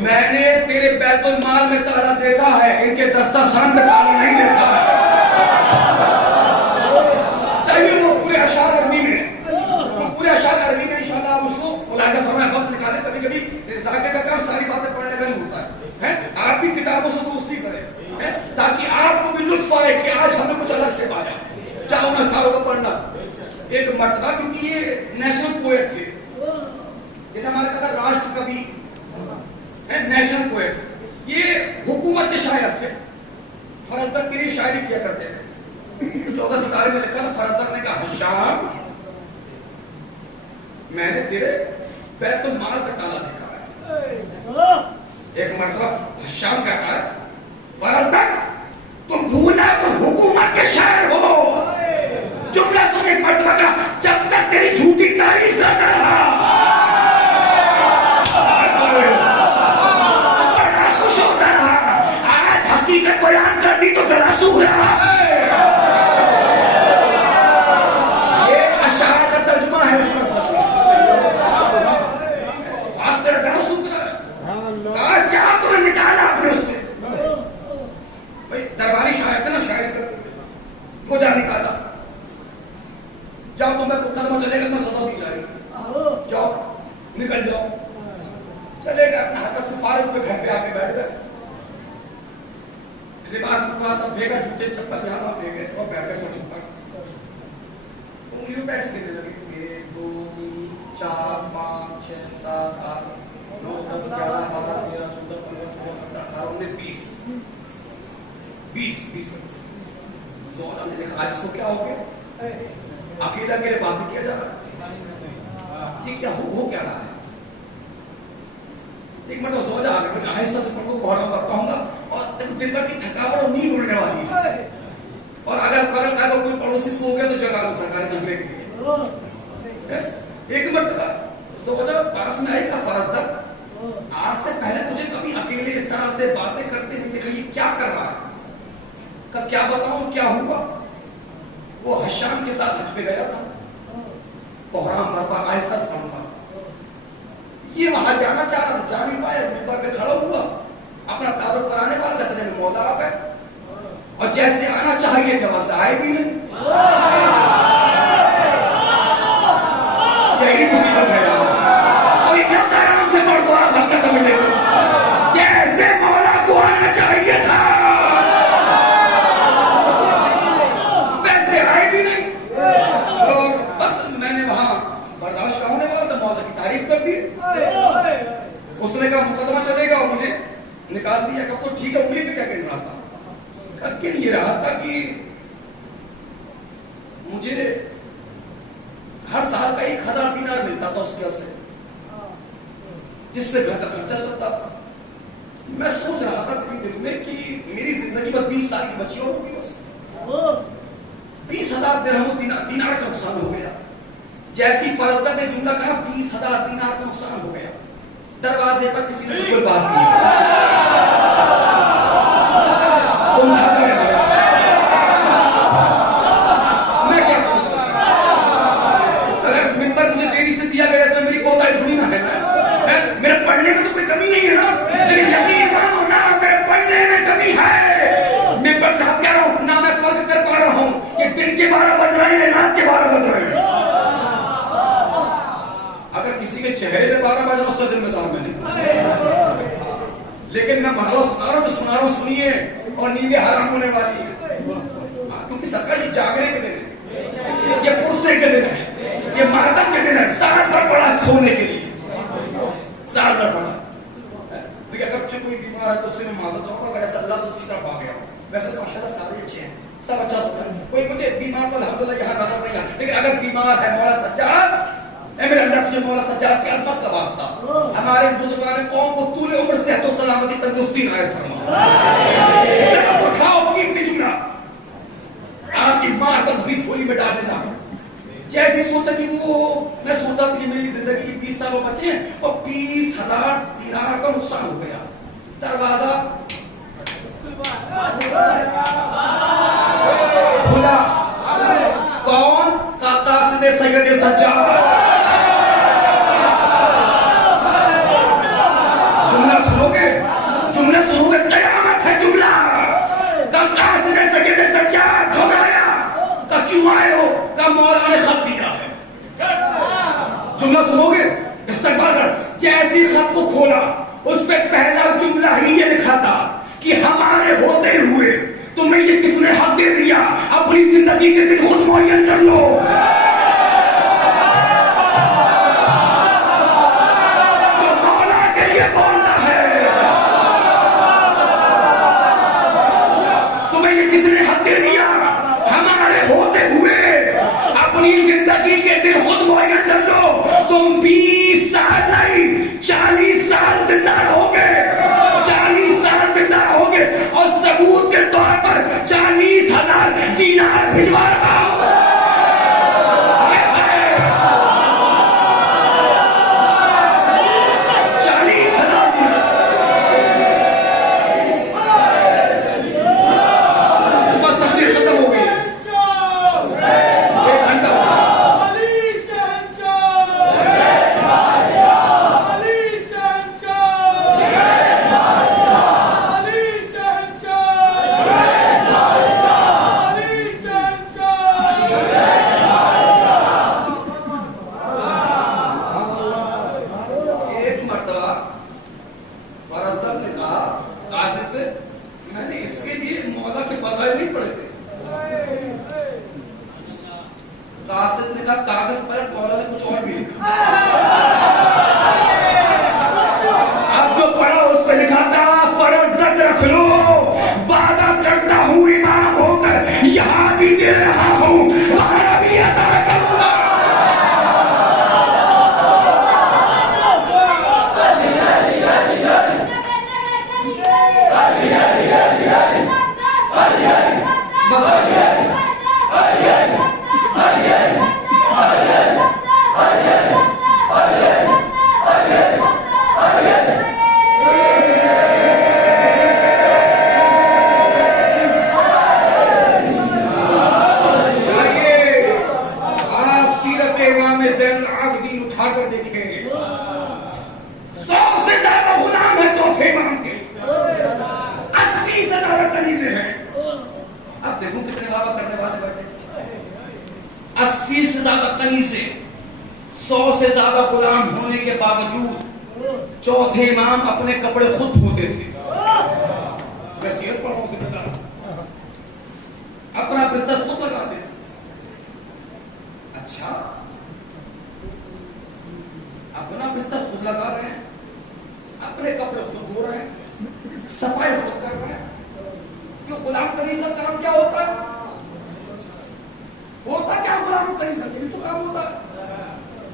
मैंने तेरे बैतुल माल में ताला देखा है, इनके दस्तरखान में ताला नहीं देखा है। चाहिए वो पूरे अशार अरबी में, पूरे अशार अरबी में इंशाल्लाह आप उसको मुलाहिजा फरमाएं, वक्त निकालें। कभी कभी जाके का काम सारी बातें पढ़ने का नहीं होता है। आप भी किताबों से दोस्ती करें ताकि आपको भी लुत्फ आए कि आज हमने कुछ अलग से पाया। चाहो मैं अखबारों को पढ़ना एक मर्तबा, क्योंकि ये नेशनल पोएट थे, जैसे हमारे कहा राष्ट्र कवि नेशनल पोएट, ये हुकूमत के शायर थे। फरजदर के लिए शायरी किया करते थे। 14 सितारे में लिखा था, फरजदर ने कहा हश्याम मैंने तेरे बैतुल माल पे ताला देखा है। एक मरतबा हश्याम कहता है फरजदर तुम भूला तो हुकूमत के शायर हो। जुमला सुन एक मरतबा का, जब तक तेरी झूठी तारीफ करता रहा बयान कर दी तो गला सूख रहा है। ये अशार का तर्जुमा है उसका। आज तेरा गला सूख रहा है, कहा चाह तुम्हें निकाला आपने उससे। भाई दरबारी शायर थे ना, शायर को जा निकाला। जाओ तुम्हें मुकदमा चलेगा, मैं सजा दी जाएगी, जाओ निकल जाओ। चलेगा अपना हाथ से फारिग पे घर पे आके बैठ गए, लिबास मुबास सब फेंका, जूते चप्पल यहाँ फेंके और बैठ गए सब चुप। उंगलियों पैसे देने लगे, 1 2 3 4 5 6 7 8 9 10 11 12 13 14 15 16 17 18 19 20 जोर हमने देखा। आज इसको क्या हो गया? अकीदा के लिए बात किया जा रहा है, ये क्या हो क्या रहा है? एक मिनट सो जा, आहिस्ता से पढ़ो, पढ़ाऊंगा कहूंगा और दिन भर की थकावट और नींद उड़ने वाली है। और अगर बगल का कोई पड़ोसी सो गया तो जगा दो सरकारी झगड़े के लिए। एक मिनट सो जा, पास में आएगा फरजदर आज से पहले तुझे कभी अकेले इस तरह से बातें करते नहीं देखा, ये क्या कर रहा है? का क्या बताऊं क्या हुआ? वो हश्याम के साथ हज पे गया था, कोहराम बरपा, आहिस्ता से पढ़ूंगा। ये वहां जाना चाह रहा था, जा नहीं पाया, मिंबर पे खड़ा हुआ, अपना तारुफ कराने वाला था, इतने में मौला आ गए और जैसे आना चाहिए था वैसे आए भी नहीं। यही मुसीबत है यार। और ये क्या आराम से पढ़ दो, आप हल्का समझ ले, जैसे मौला को आना चाहिए था वैसे आए भी नहीं। और बस मैंने वहां बर्दाश्त होने वाला था, मौला की तारीफ कर दी। उसने कहा मुकदमा चलेगा और मुझे निकाल दिया। कब तो ठीक है, उंगली पे क्या कर रहा था? गिर ये रहा था कि मुझे हर साल का 1000 दीनार मिलता था उसके से। जिससे घर का खर्चा चलता था। मैं सोच रहा था कई दिनों में कि मेरी जिंदगी में 20 साल की बची होगी, बस 20,000 दिनार का नुकसान हो गया। जैसी फरजदा ने जुमला कहा 20,000 दिनार का नुकसान हो गया। दरवाजे पर किसी ने कोई बात नहीं, तुम भागे में आया, मैं क्या कर सकता? अगर मिंबर मुझे देरी से दिया गया इसमें मेरी कोताही थोड़ी ना है। मेरे पढ़ने में तो कोई कमी नहीं है ना, लेकिन यकीन मानो ना मेरे पढ़ने में कमी है। मिंबर से कह रहा हूं ना, मैं फर्क कर पा रहा हूं कि दिन के 12 बज रहे हैं, रात के 12 बज रहे हैं। अगर किसी के चेहरे में 12 बजना उसका जिम्मेदार मैं नहीं, लेकिन मैं मानो सुना रहा हूं सुनिए, और नींदें हराम होने वाली है। क्योंकि सरकार ये जागने के दिन है, ये पुरसे के दिन है, ये मातम के दिन है। साल भर पड़ा सोने के लिए, साल भर पड़ा। देखिए अगर कोई बीमार है तो उससे मैं माजूर चाहूंगा, अगर ऐसा अल्लाह तो उसकी तरफ आ गया। वैसे तो माशाल्लाह सारे अच्छे हैं, सब अच्छा सुना है। कोई मुझे बीमार तो अल्हम्दुलिल्लाह यहाँ नजर नहीं आता, लेकिन अगर बीमार है मौला सज्जाद, मेरे अल्लाह तुझे मौला सज्जाद की अज़मत का वास्ता, हमारे बुजुर्गान कौम को तूले उम्र सेहत और सलामती तंदुरुस्ती नायत फरमा। सब उठाओ कीमती जुमला, आपकी मां तब भी झोली में डालने जा। जैसे सोचा कि वो, मैं सोचा था कि मेरी जिंदगी की 20 साल बचे हैं और 20,000 दिनार का नुकसान हो गया। दरवाजा खुला, कौन? कासिद सैयद सज्जाद। जुमला सुनोगे कयामत है। जुमला कासिद सैयद सज्जाद घबराया, का क्यों आए हो? का मौला ने खत दिया है। जुमला सुनोगे इस्तकबाल कर। जैसी खत को खोला उस पे पहला जुमला ही ये लिखा था कि हमारे होते हुए तुम्हें ये किसने हक दे दिया? अपनी जिंदगी के दिन खुद मुअय्यन कर लो। जो मौला के लिए बोलता है, तुम्हें ये किसने हक दे दिया? हमारे होते हुए अपनी जिंदगी के दिन खुद मुअय्यन कर लो। तुम 20 साल नहीं 40 साल जिंदा रहोगे, 40 साल जिंदा रहोगे। और सबूत के तौर पर 40,000 दिनार भिजवा रहा हूं। 40,000 बस तकलीफ खत्म हो गई। एक घंटा कागज पर मौला ने कुछ और भी लिखा। अब जो पढ़ा उस पर लिखा था फर्ज तक रख लो, वादा करता हूं इमाम होकर यहां भी दे रहा हूं, वहां भी अदा करूंगा। उठाकर देखेंगे 100 से ज्यादा गुलाम है चौथे इमाम के, 80 से ज्यादा कनीज़े हैं। अब देखो कितने बाबा करने वाले बैठे, 80 से ज्यादा कनीज़े, 100 से ज्यादा गुलाम होने के बावजूद चौथे इमाम अपने कपड़े खुद धोते थे। वसीयत पढ़ो जिम्मेदार, अपना बिस्तर खुद लगाते थे। अच्छा, अपना बिस्तर खुद लगा रहे हैं, अपने कपड़े खुद धो रहे हैं, सफाई खुद कर रहे हैं। क्यों? गुलाम कनीज़ का काम क्या होता है? होता क्या गुलाम और कनीज़ का? यही तो काम होता है।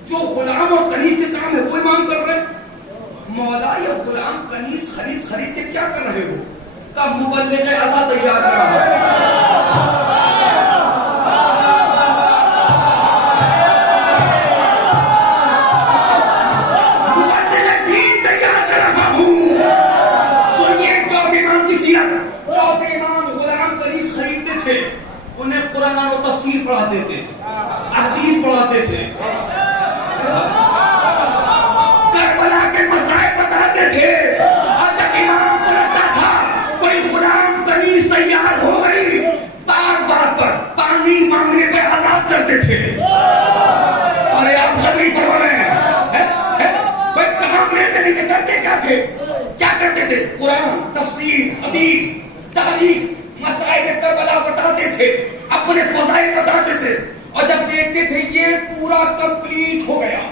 जो गुलाम और कनीज़ के काम है वो इमाम कर रहे हैं। मौला ये गुलाम कनीज खरीद खरीद के क्या कर रहे हो? कब मुबल्लिग अज़ा तैयार कर रहा है। मुबल्लिग दीन तैयार कर रहा हूं। सुनिए चौथे इमाम की सीरत। चौथे इमाम गुलाम कनीज खरीदते थे, उन्हें कुरान और तफसीर पढ़ाते थे, हदीस पढ़ाते थे, करबला के मसाइल बताते थे। और जब इमाम को लगता था कोई गुलाम कनीज तैयार हो गई, बार बार पर पानी मांगने पर आजाद करते थे। अरे आप खबरी फरमा रहे हैं, कोई तमाम लेते नहीं करते क्या थे? क्या करते थे? कुरान, तफसीर, हदीस, तारीख, मसाइल करबला बताते थे, अपने फजाइल बताते थे। और जब देखते थे ये पूरा कंप्लीट हो गया,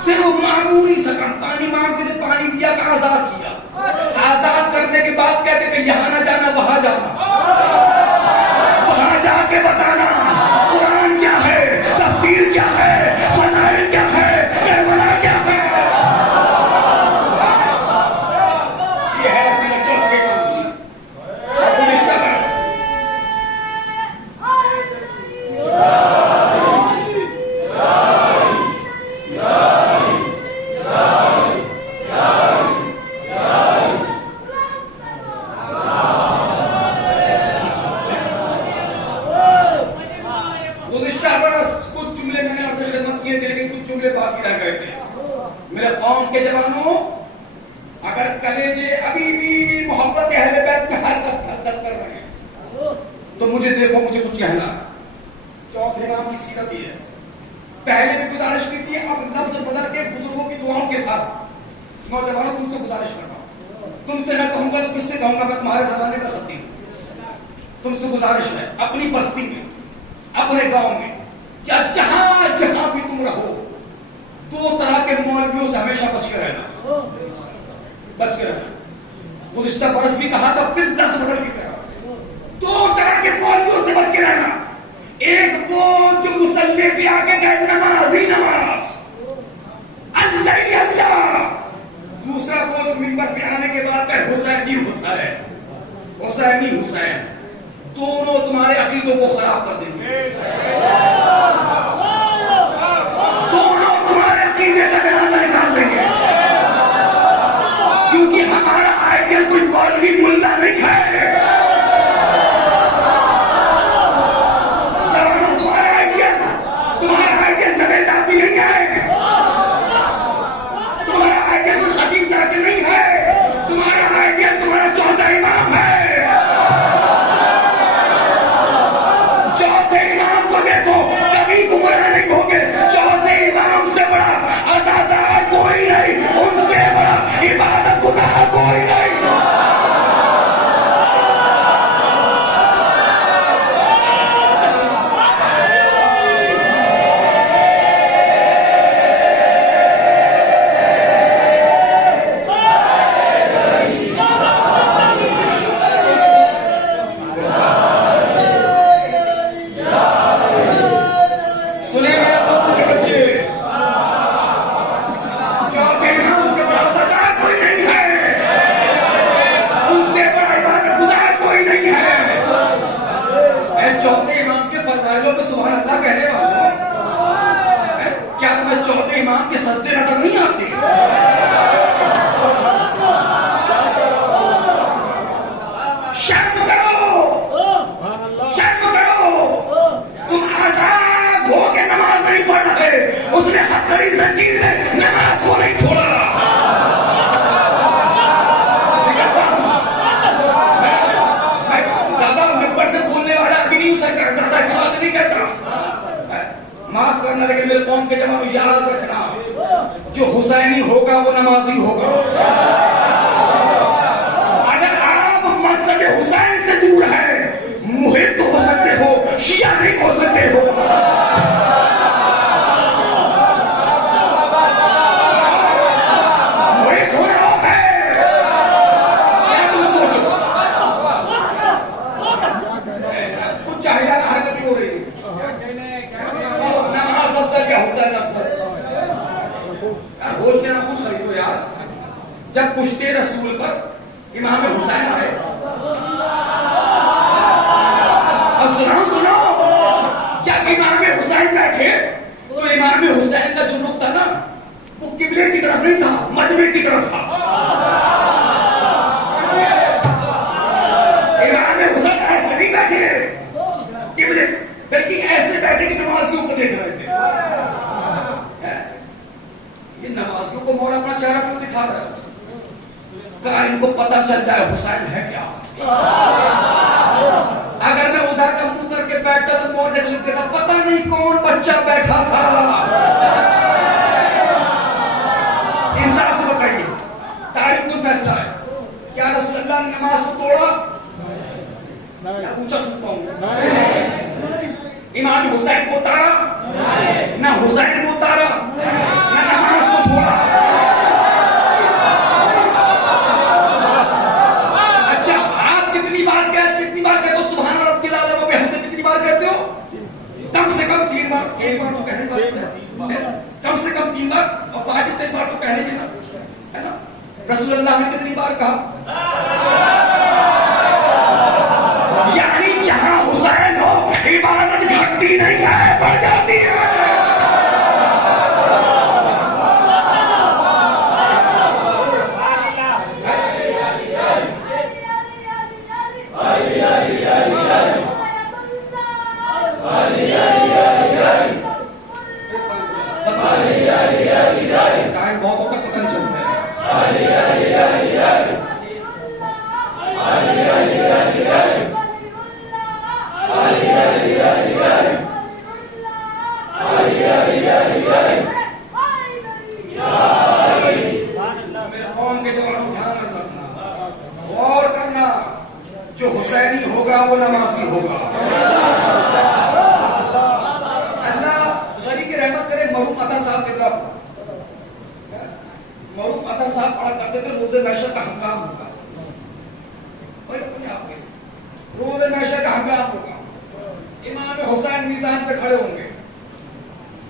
सिर्फ मामूली सकम पानी मांगते थे, पानी दिया का आजाद किया। आजाद करने के बाद कहते थे यहां ना जाना, वहां जाना, वहां जाके बताना कुरान क्या है, तफसीर क्या है, फजाइल क्या है, करबला क्या है। ये है सिर्फ चौथे काम। अब इसका मेरे कौम के जवानों, अगर कलेजे अभी भी मोहब्बत अहले बैत में हरकत कर रहे हैं तो मुझे देखो, मुझे कुछ कहना। चौथे इमाम की सीरत ये है। पहले भी गुजारिश की थी, अब लफ्ज बदल के बुजुर्गों की दुआओं के साथ नौजवानों तुमसे गुजारिश कर रहा हूं। तुमसे मैं कहूंगा तो किससे कहूंगा? मैं तुम्हारे जमाने का खतीब हूं। तुमसे गुजारिश है अपनी बस्ती में, अपने गांव में, क्या जहां जहां भी तुम रहो, दो तरह के मौलवियों से हमेशा बच के रहना, बच के रहना। गुज़िश्ता बरस भी कहा था, फिर लफ्ज़ बदल के कहा, दो तरह के मौलवियों से बच के रहना। एक वो जो मुसल्ले पे आके कहे नमाज ही नमाज, अल्लाह ही अल्लाह। दूसरा वो जो मिंबर पे आने के बाद कहे हुसैन ही हुसैन, हुसैन ही हुसैन। दोनों तुम्हारे अकीदों को खराब कर देंगे, दोनों तुम्हारे अकीदे का जनाजा निकाल देंगे। क्योंकि हमारा आइडियल कोई मौलवी मुल्ला नहीं है। जवानों, तुम्हारा आइडियल नवेद आदमी नहीं है, तुम्हारा आइडियल कोई खतीब जाकिर नहीं है, तुम्हारा आइडियल तुम्हारा चौथा इमाम है। चौथे इमाम को देखो, कभी गुमराह नहीं होगे। चौथे इमाम से बड़ा अज़ादार कोई नहीं, उनसे बड़ा इबादत गुज़ार कोई नहीं। चौथे इमाम के सजदे नजर नहीं आते? शर्म करो, शर्म करो। तुम आजाद हो के नमाज नहीं पढ़ रहे, उसने हथकड़ी जंजीर में नमाज को नहीं छोड़ा। ज्यादा मिंबर से बोलने वाला आदमी नहीं, उसे ज्यादा इस बात नहीं कहता। माफ करना, लेकिन मेरे कौम के जवान याद रखना, जो हुसैनी होगा वो नमाजी होगा। अगर आप मकसद हुसैन से दूर है, मुहिब तो हो सकते हो, शिया नहीं हो सकते हो। मुहिब हो रहा है, तुम सोचो, कुछ चाहिए हरकत हो रही है। नमाज पुश्ते रसूल पर इमाम हुसैन आए। और सुनाओ, जब इमाम हुसैन बैठे तो इमाम हुसैन का जो रुख था ना, वो किबले की तरफ नहीं था, मजमे की तरफ था। इमाम हुसैन ऐसे नहीं बैठे किबले, बल्कि ऐसे बैठे कि नमाजियों को देख रहे थे। ये नमाजियों को मौला अपना चेहरा क्यों दिखा रहा है? कहा इनको पता चल जाए हुसैन है क्या। अगर मैं उधर का मुंह करके बैठता तो मौत लिख देता, पता नहीं कौन बच्चा बैठा था। इंसाफ से बताइए, तारीख तो फैसला है। क्या रसूलुल्लाह ने नमाज को तोड़ा? क्या पूछा सुनता हूं? इमाम हुसैन को उतारा? ना हुसैन को उतारा, ना नमाज को छोड़ा। अच्छा, आप कितनी बार कहते हो सुभान रब्बिल आला व बिहम्दिही? कितनी बार कहते हो? कम से कम 3 बार। एक बार तो कहने बात, कम से कम 3 बार, और 5 बार तो कहने की ना, है ना? रसूलुल्लाह ने कितनी बार कहा? यानी जहां हुसैन हो इबादत घटती नहीं है, बढ़ जाती है। बहुतों का पतन चलता मेरे कौम के जवानों ध्यान रखना और करना, जो हुसैनी होगा वो नमाजी होगा। अल्लाह गनी की रहमत करे। मरूम अता साहब के तरफ मरूम अता साहब पढ़ा करते थे, रोज़े महशर का हंगाम होगा। रोज़े महशर का हंगाम होगा। इमाम हुसैन मीज़ान पे खड़े होंगे,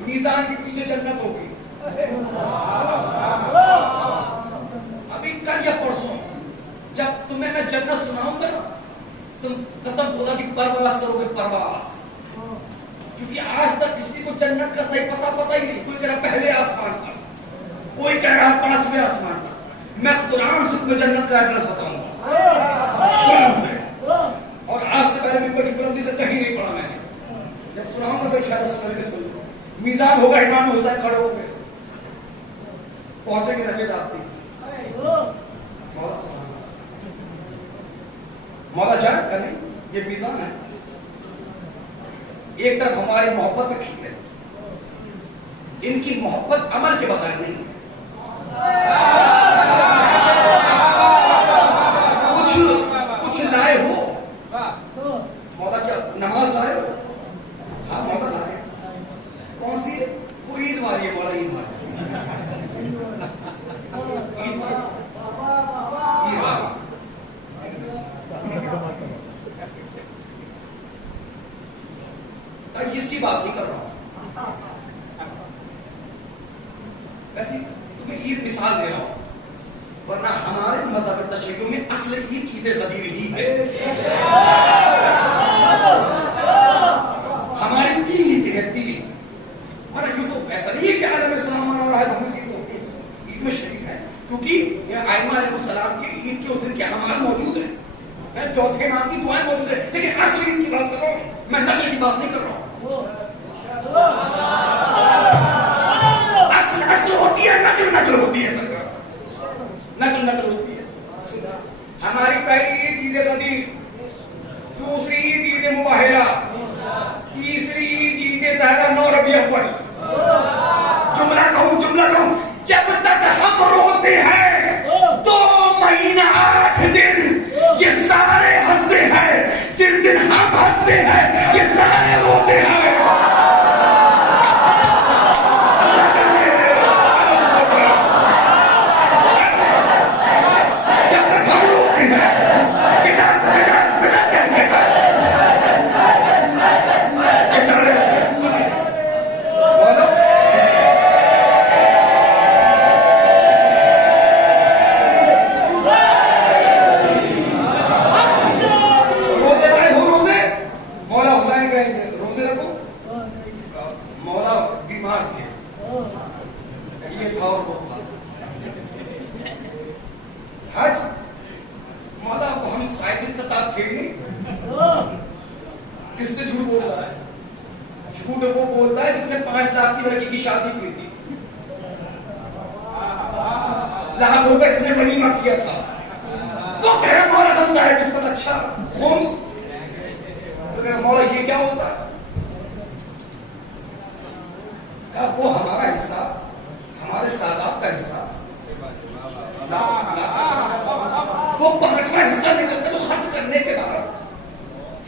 मीज़ान के पीछे जन्नत होगी। अभी कल या परसों जब तुम्हें मैं जन्नत सुनाऊंगा ना, तुम कसम खुदा की परवास करोगे, परवास। क्योंकि आज तक किसी को जन्नत का सही पता ही नहीं। कोई कह रहा पहले आसमान पर, कोई कह रहा 5वें आसमान पर। मैं कुरान से तुम्हें जन्नत का एड्रेस बताऊंगा, कुरान से। और आज से पहले भी बड़ी बुलंदी से कहीं नहीं पढ़ा मैंने। जब सुनाऊंगा तो शायद सुन लो। मीज़ान होगा, इमाम हुसैन खड़े होंगे, पहुंचेंगे नबी आपकी। मौला जान का नहीं, ये मीज़ान है। एक तरफ हमारी मोहब्बत में खींचे, इनकी मोहब्बत अमल के बगैर नहीं है। कुछ लाए हो मौला, क्या नमाज लाए हो? हाँ मौला लाए। कौन सी? वो ईद वाली है मौला, ईद वाली। इसकी बात नहीं कर रहा हूं, वैसे तुम्हें ईद मिसाल दे रहा हूं, वरना हमारे मजहब तशरीयों में असल ईद गदीर ही है। हमारी 3 ईद है, 3। और यूं तो ऐसा नहीं है कि आलम इस्लाम मना रहा है तो हम ईद में शरीक है, क्योंकि आइमा अलैहिस्सलाम की ईद के उस दिन के अमाल मौजूद है, चौथे इमाम की दुआएं मौजूद है। लेकिन असल ईद की बात कर रहा हूं मैं, नकल की बात नहीं कर रहा हूं। असल होती है, नकल होती है, नकल होती है। हमारी पहली ईद ईद गदीर, दूसरी ईद ईद मुबाहिला, तीसरी ईद ईद ज़हरा 9 रबीउल अव्वल। जुमला कहूं, जब तक हम रोते हैं 2 महीना 8 दिन ये सारे हंसते हैं, जिस दिन हम हंसते हैं ये सारे रोते हैं। बीमार थे, ये था और वो था। हज मौला को हम साहिब इस्तात थे नहीं। किससे झूठ बोल रहा है? झूठ वो बोलता है जिसने 5 लाख की लड़की की शादी की थी, लाख रुपए इसने वलीमा किया था। वो कह रहा मौला हम साहिब इस्तात। अच्छा होम्स तो कह रहा मौला ये क्या होता है? कहा वो हमारा हिस्सा, हमारे सादात का हिस्सा, वो 5वां हिस्सा निकलता तो खर्च करने के बाद,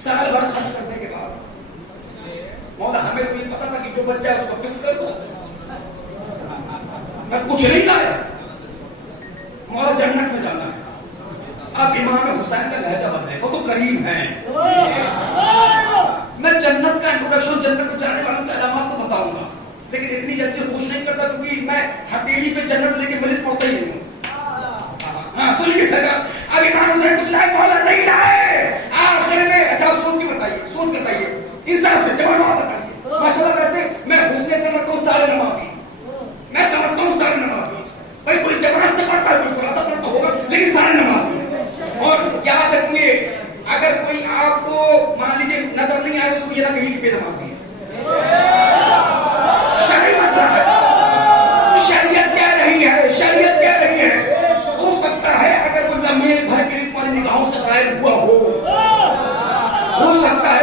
साल भर खर्च करने के बाद, मौला हमें तो ये पता था कि जो बच्चा है उसको फिक्स कर दो, मैं कुछ नहीं लाया, मौला जन्नत में जाना है। अब इमाम हुसैन का लहजा बदले, वो तो करीम है। मैं जन्नत का इंट्रोडक्शन, जन्नत में जाने वालों की अलामत को बताऊंगा, लेकिन इतनी जल्दी खुश नहीं करता क्योंकि मैं हथेली पे जन्नत लेके मलिस पड़ता ही नहीं हूँ। हाँ सुनिए सरकार, अब इमाम हुसैन कुछ लाए, मौला नहीं लाए। आखिर में अच्छा सोच के बताइए, सोच के बताइए, इंसाफ से जवाब बताइए। माशाल्लाह वैसे मैं हुस्न से समझता हूँ सारे नमाजी, मैं समझता हूँ सारे नमाजी, भाई कोई जमात से पढ़ता है, कोई फराता पढ़ता होगा, लेकिन सारे नमाजी। और याद रखिए, अगर कोई आपको मान लीजिए नजर नहीं आ रहा, उसको ये ना कहीं बेनमाजी है। शरई मसला है, शरीयत कह रही है, शरीयत कह रही है। हो सकता है अगर वो लम्हे भर के तुम्हारी निगाहों से गायब हुआ हो सकता है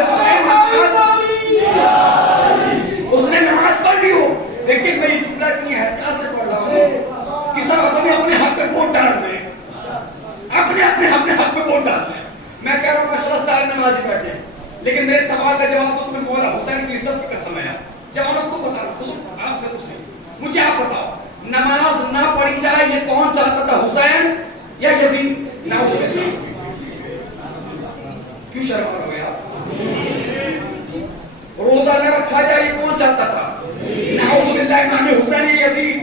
उसने नमाज पढ़ ली हो, लेकिन मैं ये जुमला की एहतियात से पढ़ रहा हूँ कि सब अपने अपने हक पे वोट डाल रहे, अपने हक पे वोट डाल रहे। मैं कह रहा हूँ माशाल्लाह सारे नमाजी बैठे, लेकिन मेरे सवाल का जवाब तो तुम्हें मौला हुसैन की इज्जत की कसम है। जवाब को बता रहा आपसे कुछ नहीं, मुझे आप बताओ, नमाज ना पढ़ी जाए ये कौन चाहता था, हुसैन या यजीद? नाउजुबिल्लाह। क्यों शर्मा रहे आप? रोजा न रखा जाए ये कौन चाहता था? नाउजुबिल्लाह, इमाम हुसैन या यजीद।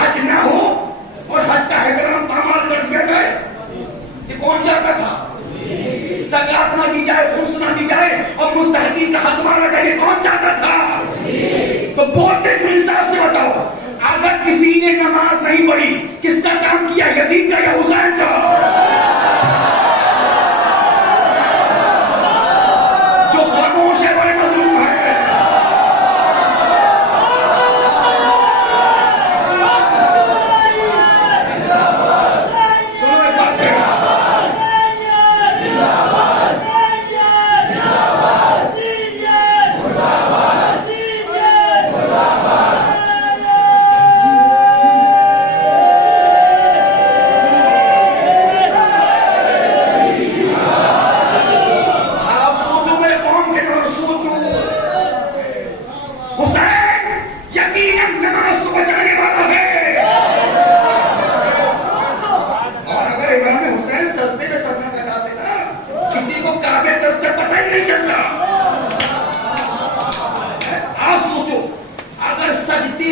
हज ना हो और हज का हैदराम पामाल कर दिया जाए ये कौन चाहता था? ज़कात ना दी जाए, खुम्स ना दी जाए और मुस्तहकीन का हक मारा जाए ये कौन चाहता था? तो बोलते तो इंसाफ से बताओ, अगर किसी ने नमाज नहीं पढ़ी किसका काम किया, यजीद का या हुसैन का? जो खामोश है बड़े मजलूम है। सुनो एक बात कह रहा,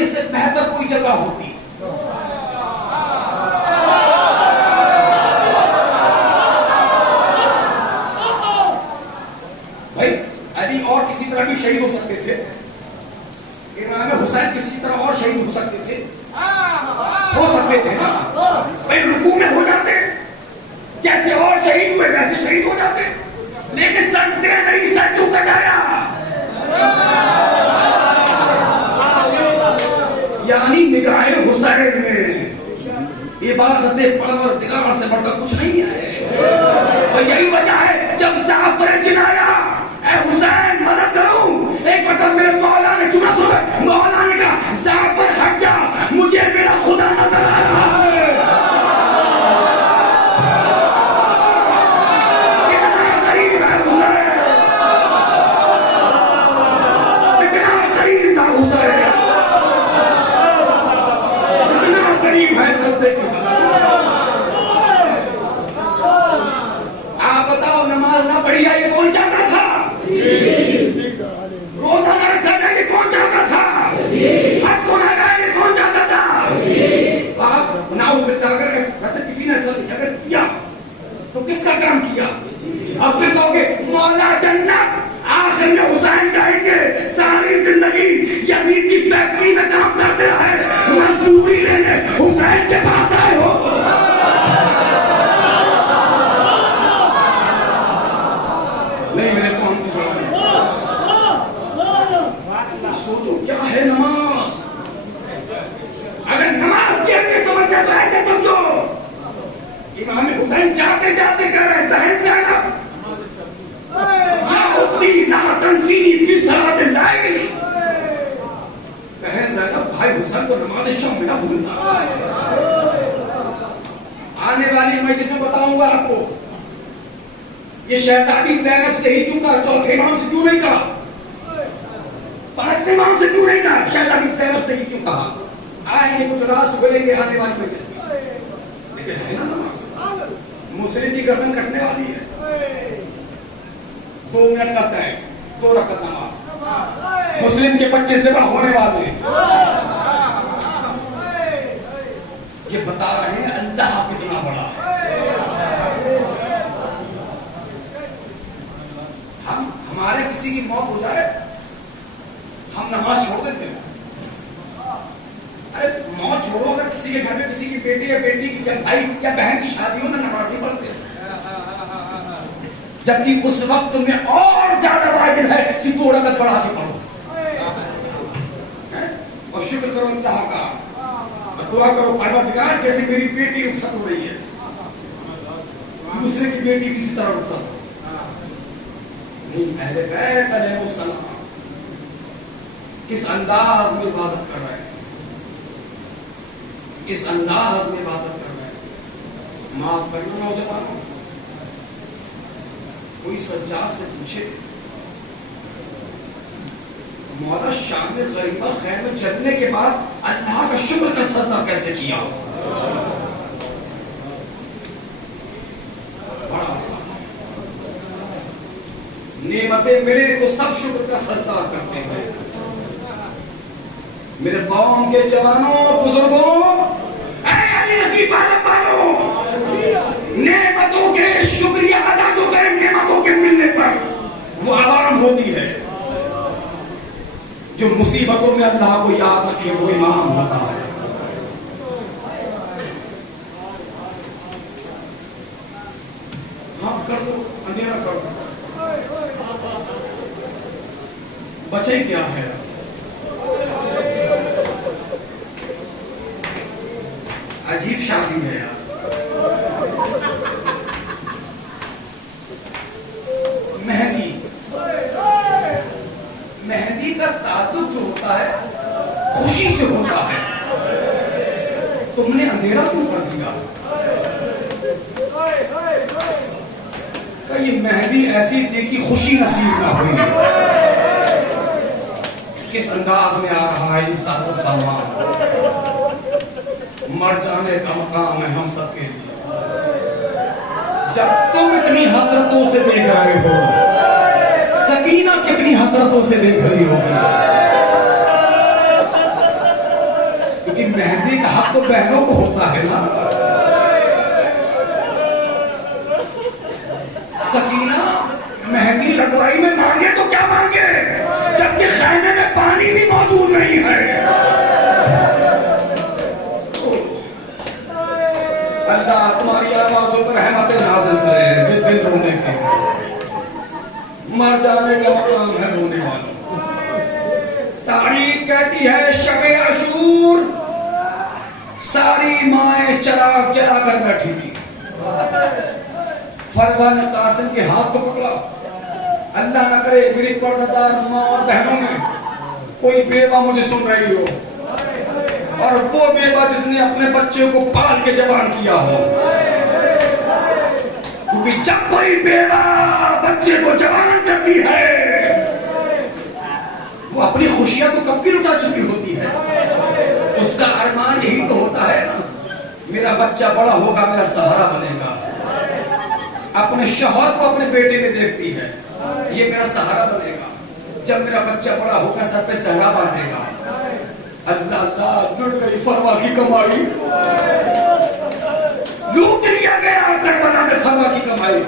से बेहतर कोई जगह होती। भाई अली और किसी तरह भी शहीद हो सकते थे, इमाम हुसैन किसी तरह और शहीद हो सकते थे ना। भाई रुकू में हो जाते, जैसे और शहीद हुए वैसे शहीद हो जाते, लेकिन सजदे नहीं, सजदू कटाया। यानी निगाहे हुसैन में इबादत परवरदिगार से बढ़कर कुछ नहीं है। और यही वजह है जब जाफर जिनाया ऐ हुसैन मदद करूं, एक बार मेरे मौला ने चुना सुना, मौला ने कहा जाफर हट जा, मुझे मेरा खुदा नजर आ रहा है। कितना करीब है हुसैन, कितना करीब था हुसैन, कितना करीब है सजदे की। आप बताओ नमाज ना पढ़ी जाए ये कौन चाहता था? रोजा ना रखा जाए ये कौन चाहता था? हज को ना जाए ये कौन चाहता था? आप नाउजुबिल्लाह अगर वैसे किसी ने अगर किया तो किसका काम किया? अब फिर कहोगे मौला जन्नत, आखिर में हुसैन जाएंगे, सारी जिंदगी यजीद की सोचो क्या है नमाज। अगर नमाज की अहमियत समझते तो ऐसे समझो, इमाम हुसैन जाते जाते कह रहे बहन ज़ैनब या उख्ती ला तंसीनी फी सलात अल-लैल, बहन ज़ैनब भाई हुसैन को नमाज शाम में ना भूलना। आने वाली मजलिस में बताऊंगा आपको ये शहजादी ज़ैनब से ही क्यों कहा, चौथे इमाम से क्यों नहीं कहा, पांचवें इमाम से क्यों नहीं कहा, शहजादी ज़ैनब से ही क्यों कहा। आएंगे कुछ राज उगलेंगे आने वाली मजलिस में, लेकिन है ना नमाज। मुस्लिम की गर्दन कटने वाली है, 2 मिनट का तय, 2 रकात नमाज, मुस्लिम के बच्चे ज़िबा होने वाले हैं। ये बता रहे हैं अल्लाह कितना बड़ा है। हमारे किसी की मौत हो जाए हम नमाज छोड़ देते हैं। अरे मौत छोड़ो, अगर किसी के घर में किसी की बेटी या बेटी की या भाई या बहन की शादी हो ना, नमाज नहीं पढ़ते, जबकि उस वक्त में और ज्यादा वाजिब है कि 2 रकात बढ़ा के पढ़ो और शुक्र करो अल्लाह का, दुआ करो परवरदिगार जैसे मेरी बेटी रुखसत हो रही है, दूसरे की बेटी भी इसी तरह रुखसत नहीं। अहले बैत अलैहिस्सलाम किस अंदाज में इबादत कर रहे हैं, किस अंदाज में इबादत कर रहे हैं। माफ करिए नौजवानों, कोई सज्जाद से पूछे मौला शाम में गरीबा खैर में चलने के बाद अल्लाह का शुक्र का सजदा कैसे किया, बड़ा आसान। नेमतें मिले तो सब शुक्र का सजदा करते हैं। मेरे कौम के जवानों बुजुर्गों, नेमतों के शुक्रिया अदा जो करें नेमतों के मिलने पर, वो आवाम होती है। जो मुसीबतों में अल्लाह को याद रखे वो इमाम होता है। हाँ कर दो, अंधेरा कर दो, बचे क्या है। अजीब शादी है यार। मेहंदी, मेहंदी का ताल्लुक जो होता है खुशी से होता है, तुमने अंधेरा क्यों कर दिया। ये मेहंदी ऐसी थी कि खुशी नसीब ना हुई। किस अंदाज में आ रहा है ये सारो सामान, मर जाने का मकाम है हम सबके लिए। जब तुम इतनी हसरतों से देख रहे हो, सकीना कितनी हसरतों से देख रही होगी, क्योंकि मेहंदी का हक तो बहनों को होता है ना। सकीना मेहंदी लगवाई में मांगे तो क्या मांगे, जबकि खैमे में पानी भी मौजूद नहीं है। अल्लाह तुम्हारी आवाजों पर रहमतें नाज़िल करे। दिन रोने के, मर जाने का मकाम है रोने वालों। तारीख कहती है शबे अशूर सारी माएं चराग जला कर बैठी थी। फरवा ने कासिम के हाथ को पकड़ा। अल्लाह न करे मेरी पर्दादार माँ और बहनों में कोई बेवा मुझे सुन रही हो, और वो बेवा जिसने अपने बच्चे को पाल के जवान किया हो। क्योंकि जब कोई बेवा बच्चे को जवान करती है, वो अपनी खुशियां तो कब की लुटा चुकी होती है। उसका अरमान यही तो होता है ना, मेरा बच्चा बड़ा होगा मेरा सहारा बनेगा। अपने शौहर को अपने बेटे में देखती है, ये मेरा सहारा बनेगा। जब मेरा बच्चा बड़ा होगा सर पे सहरा बांधेगा। अल्लाह अल्लाह लुट गई फरवा की कमाई, लूट लिया गया करबला में फरवा की कमाई।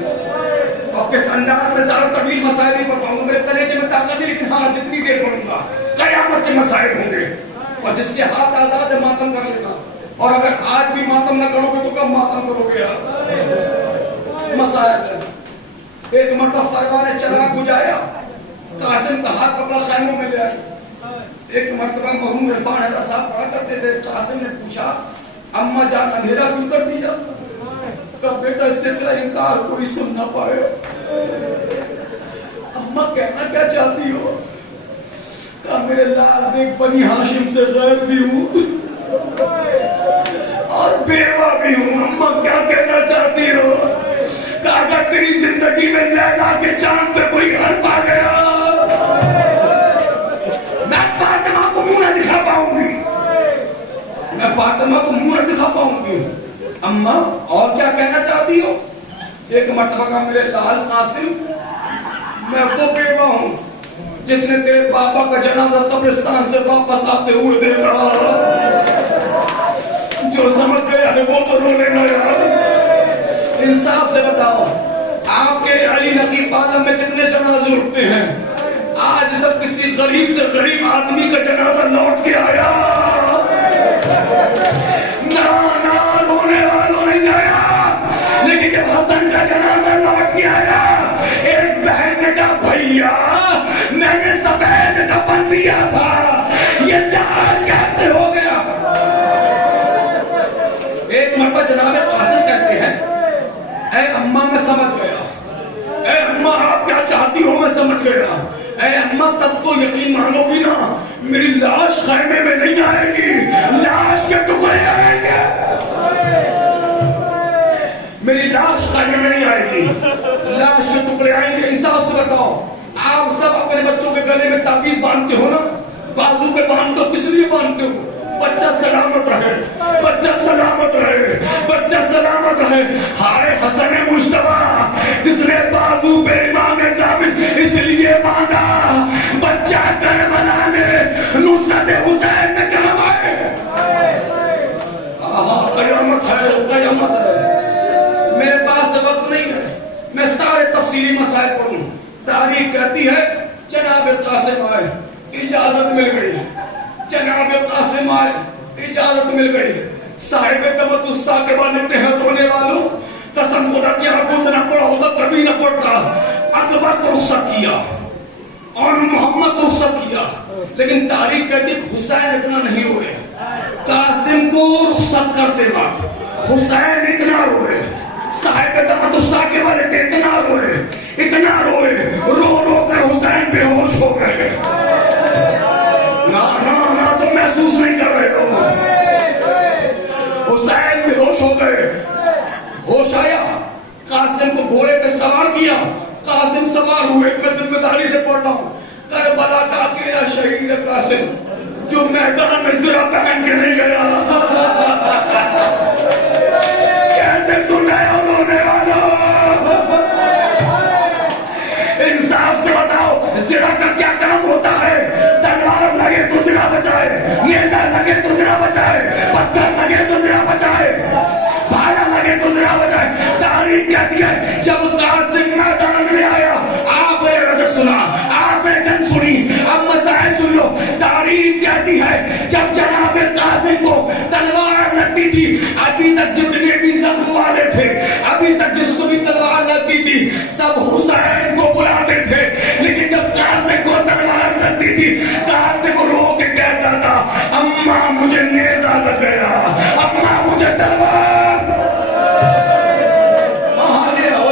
और किस अंदाज में ज़्यादा तवील मसाइल नहीं बताऊंगा, मेरे कलेजे में ताकत है, लेकिन हाँ जितनी देर पढ़ूंगा कयामत के मसाइल होंगे। और जिसके हाथ आजाद है मातम कर लेना, और अगर आज भी मातम न करोगे तो कब मातम करोगे यार। मसाइल एक मरतबा फरवा ने चराग बुझाया, कासिम का हाथ पकड़ा खैमों में ले आए। एक मरतबा मरहूम इरफान हैदर साहब पढ़ा करते थे। कासिम ने पूछा, अम्मा जान अंधेरा क्यों कर दिया? तो बेटा इससे तेरा इनकार कोई सुन ना पाए। अम्मा कहना क्या चाहती हो? कहा मेरे लाल देख बनी हाशिम से गैर भी हूँ और बेवा भी हूँ। अम्मा क्या कहना चाहती हो? कहा अगर तेरी जिंदगी में लैला के चांद पे कोई घर पा गया, मैं फातिमा को मुंह न दिखा पाऊंगी, मैं फातिमा को मुंह न दिखा पाऊंगी। अम्मा और क्या कहना चाहती हो? एक मरतबा का मेरे लाल कासिम, मैं वो बेवा हूं जिसने तेरे पापा का जनाजा कब्रिस्तान से वापस आते हुए देखा। जो समझ गया है वो तो रोने ना यार। इंसाफ से बताओ, आपके अली नकीब आलम में कितने जनाजे उठते हैं? आज तक किसी गरीब से गरीब आदमी का जनाजा लौट के आया? ना ना, रोने वालों नहीं आया। लेकिन जब हसन का जनाजा लौट के आया, एक बहन ने कहा भैया मैंने सफेद कफन दिया था, ये लाल कैसे हो गया? एक मरतबा जनाबे कासिम कहते हैं, ऐ अम्मा मैं समझ गया। ऐ अम्मा आप क्या चाहती हो मैं समझ गया। ऐ अम्मा तब तो यकीन मानोगी ना, मेरी लाश खैमे में नहीं आएगी, लाश के टुकड़े आएंगे। मेरी लाश खैमे में नहीं आएगी, लाश के टुकड़े आएंगे। इंसाफ से बताओ, आप सब अपने बच्चों के गले में ताबीज बांधते हो ना, बाजू पे बांधते हो, किस लिए बांधते हो? बच्चा सलामत रहे, बच्चा सलामत रहे, बच्चा सलामत रहे। हाय हसन मुश्तबा जिसने बाजू पे इमाम जामिन इसलिए बांधा, बच्चा करबला में नुसरत हुसैन में काम आए। कयामत है, कयामत है। मेरे पास वक्त नहीं है, मैं सारे तफसीली मसाइल पढ़ूं। तारीख कहती है जनाब कासिम आए, इजाजत मिल गई। जनाब कासिम आए, इजाजत मिल गई। साहिब तमतुस्सा के बाद रोने वालों, कसम खुदा की आंखों से न पड़ा होता कभी न पड़ता। अकबर को रुखसत किया और मोहम्मद को रुखसत किया, लेकिन तारीख कहती हुसैन इतना नहीं रोए। कासिम को रुखसत करते वक्त हुसैन इतना रोए, साहिब तमतुस्सा के बारे में इतना रोए, इतना रोए, रो रो कर हुसैन बेहोश हो गए। ना ना ना, तुम महसूस नहीं कर रहे हो। हुसैन बेहोश हो गए, होश आया, कासिम को घोड़े पे सवार किया, कासिम सवार हुए। मैं जिम्मेदारी से पढ़ रहा हूँ, करबला का अकेला शहीद कासिम जो मैदान में जरा पहन के नहीं गया। कैसे सुन रहे हो रोने वालों? इंसाफ से बताओ, जिरा का क्या काम होता है? तलवार लगे तो जिरा बचाए, नेजा लगे तो जिरा बचाए, पत्थर लगे तो जिरा बचाए, भाला लगे तो जिरा बचाए। तारीख कहती है जब कासिम मैदान में आया, आपने रजत सुना, आपने जंग सुनी, अब मसाइल सुन लो। तारीख कहती है जब जनाब कासिम को तलवार लगती थी, अभी तक जितने भी जख्म वाले थे, अभी तक जिसको भी तलवार लगती थी, सब हुसैन को बुलाते थे। लेकिन जब कासिम को तलवार लगती थी, कासिम रो के कहता था अम्मा मुझे नेजा लग गया, अम्मा मुझे तलवार।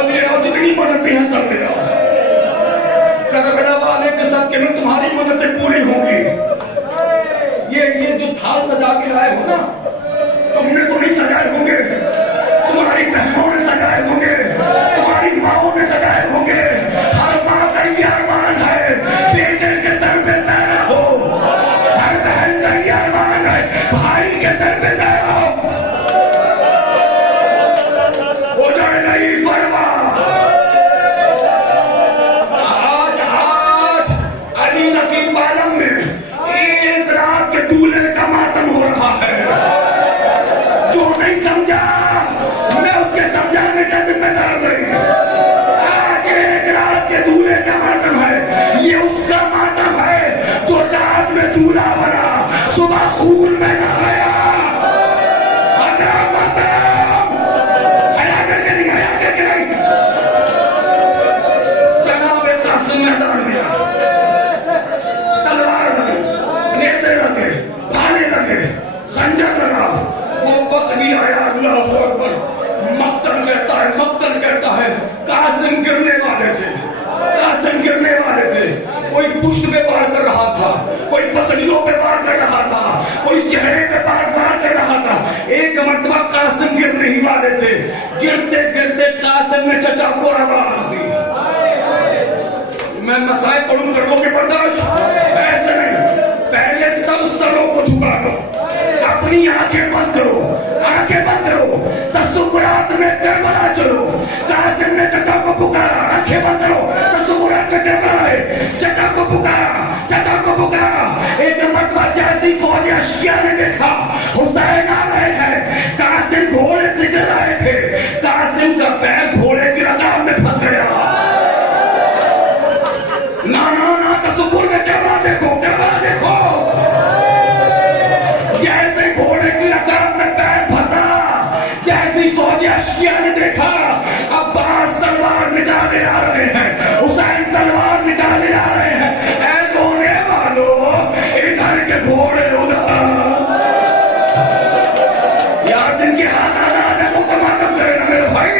ले आओ, जितनी मन्नतें हैं सब ले आओ। करबला वाले के सबके में तुम्हारी मन्नतें पूरी होंगी। ये जो थाल सजा के लाए हो ना, तुमने तो नहीं सजाए होंगे, तुम्हारी बहनों ने सजाए होंगे, तुम्हारी माओं ने सजाए होंगे। हर माँ का ये अरमान है बेटे के सर पे सहरा हो, हर बहन का ये अरमान है भाई के सर पे सहरा हो। उजड़ गई फरमा। आज अली नकीब आलम में एक रात के दूल्हे का मातम हो रहा है। जो नहीं समझा मैं उसके समझाने का जिम्मेदार नहीं। आज एक रात के दूल्हे का मातम है, ये उसका मातम है जो रात में दूल्हा बना, सुबह खून में नहाया। हया करके नहीं, हया करके नहीं। जनाब कासिम मैदान में तलवार लगी, ने चचा को आवाज दी। मैं मसाए पढ़ूं करोगे बर्दाश्त? ऐसे नहीं, पहले सब सरों को झुका लो, अपनी आंखें बंद करो, आंखें बंद करो, तसव्वुरात में करबला चलो। कासिम ने चचा को पुकारा, आंखें बंद करो, तसव्वुरात में करबला है, चचा को पुकारा, चचा को पुकारा। एक मरतबा जैसी फौज अशिया ने देखा हुसैन आ रहे हैं, कासिम घोड़े से गिर रहे थे, कासिम का पैर घोड़े की लगाम में फंस गया। ना ना ना, तसव्वुर में करबला देखो, करबला देखो। जैसे घोड़े की लगाम में पैर फंसा, जैसी फौज अशिया ने देखा अब्बास तलवार निकाले आ रहे हैं, हुसैन तलवार निकाले आ रहे हैं। ऐ रोने वालों, इधर के घोड़े उधर, यार जिनके हाथ आजाद है वो कमातम करे ना मेरे भाई।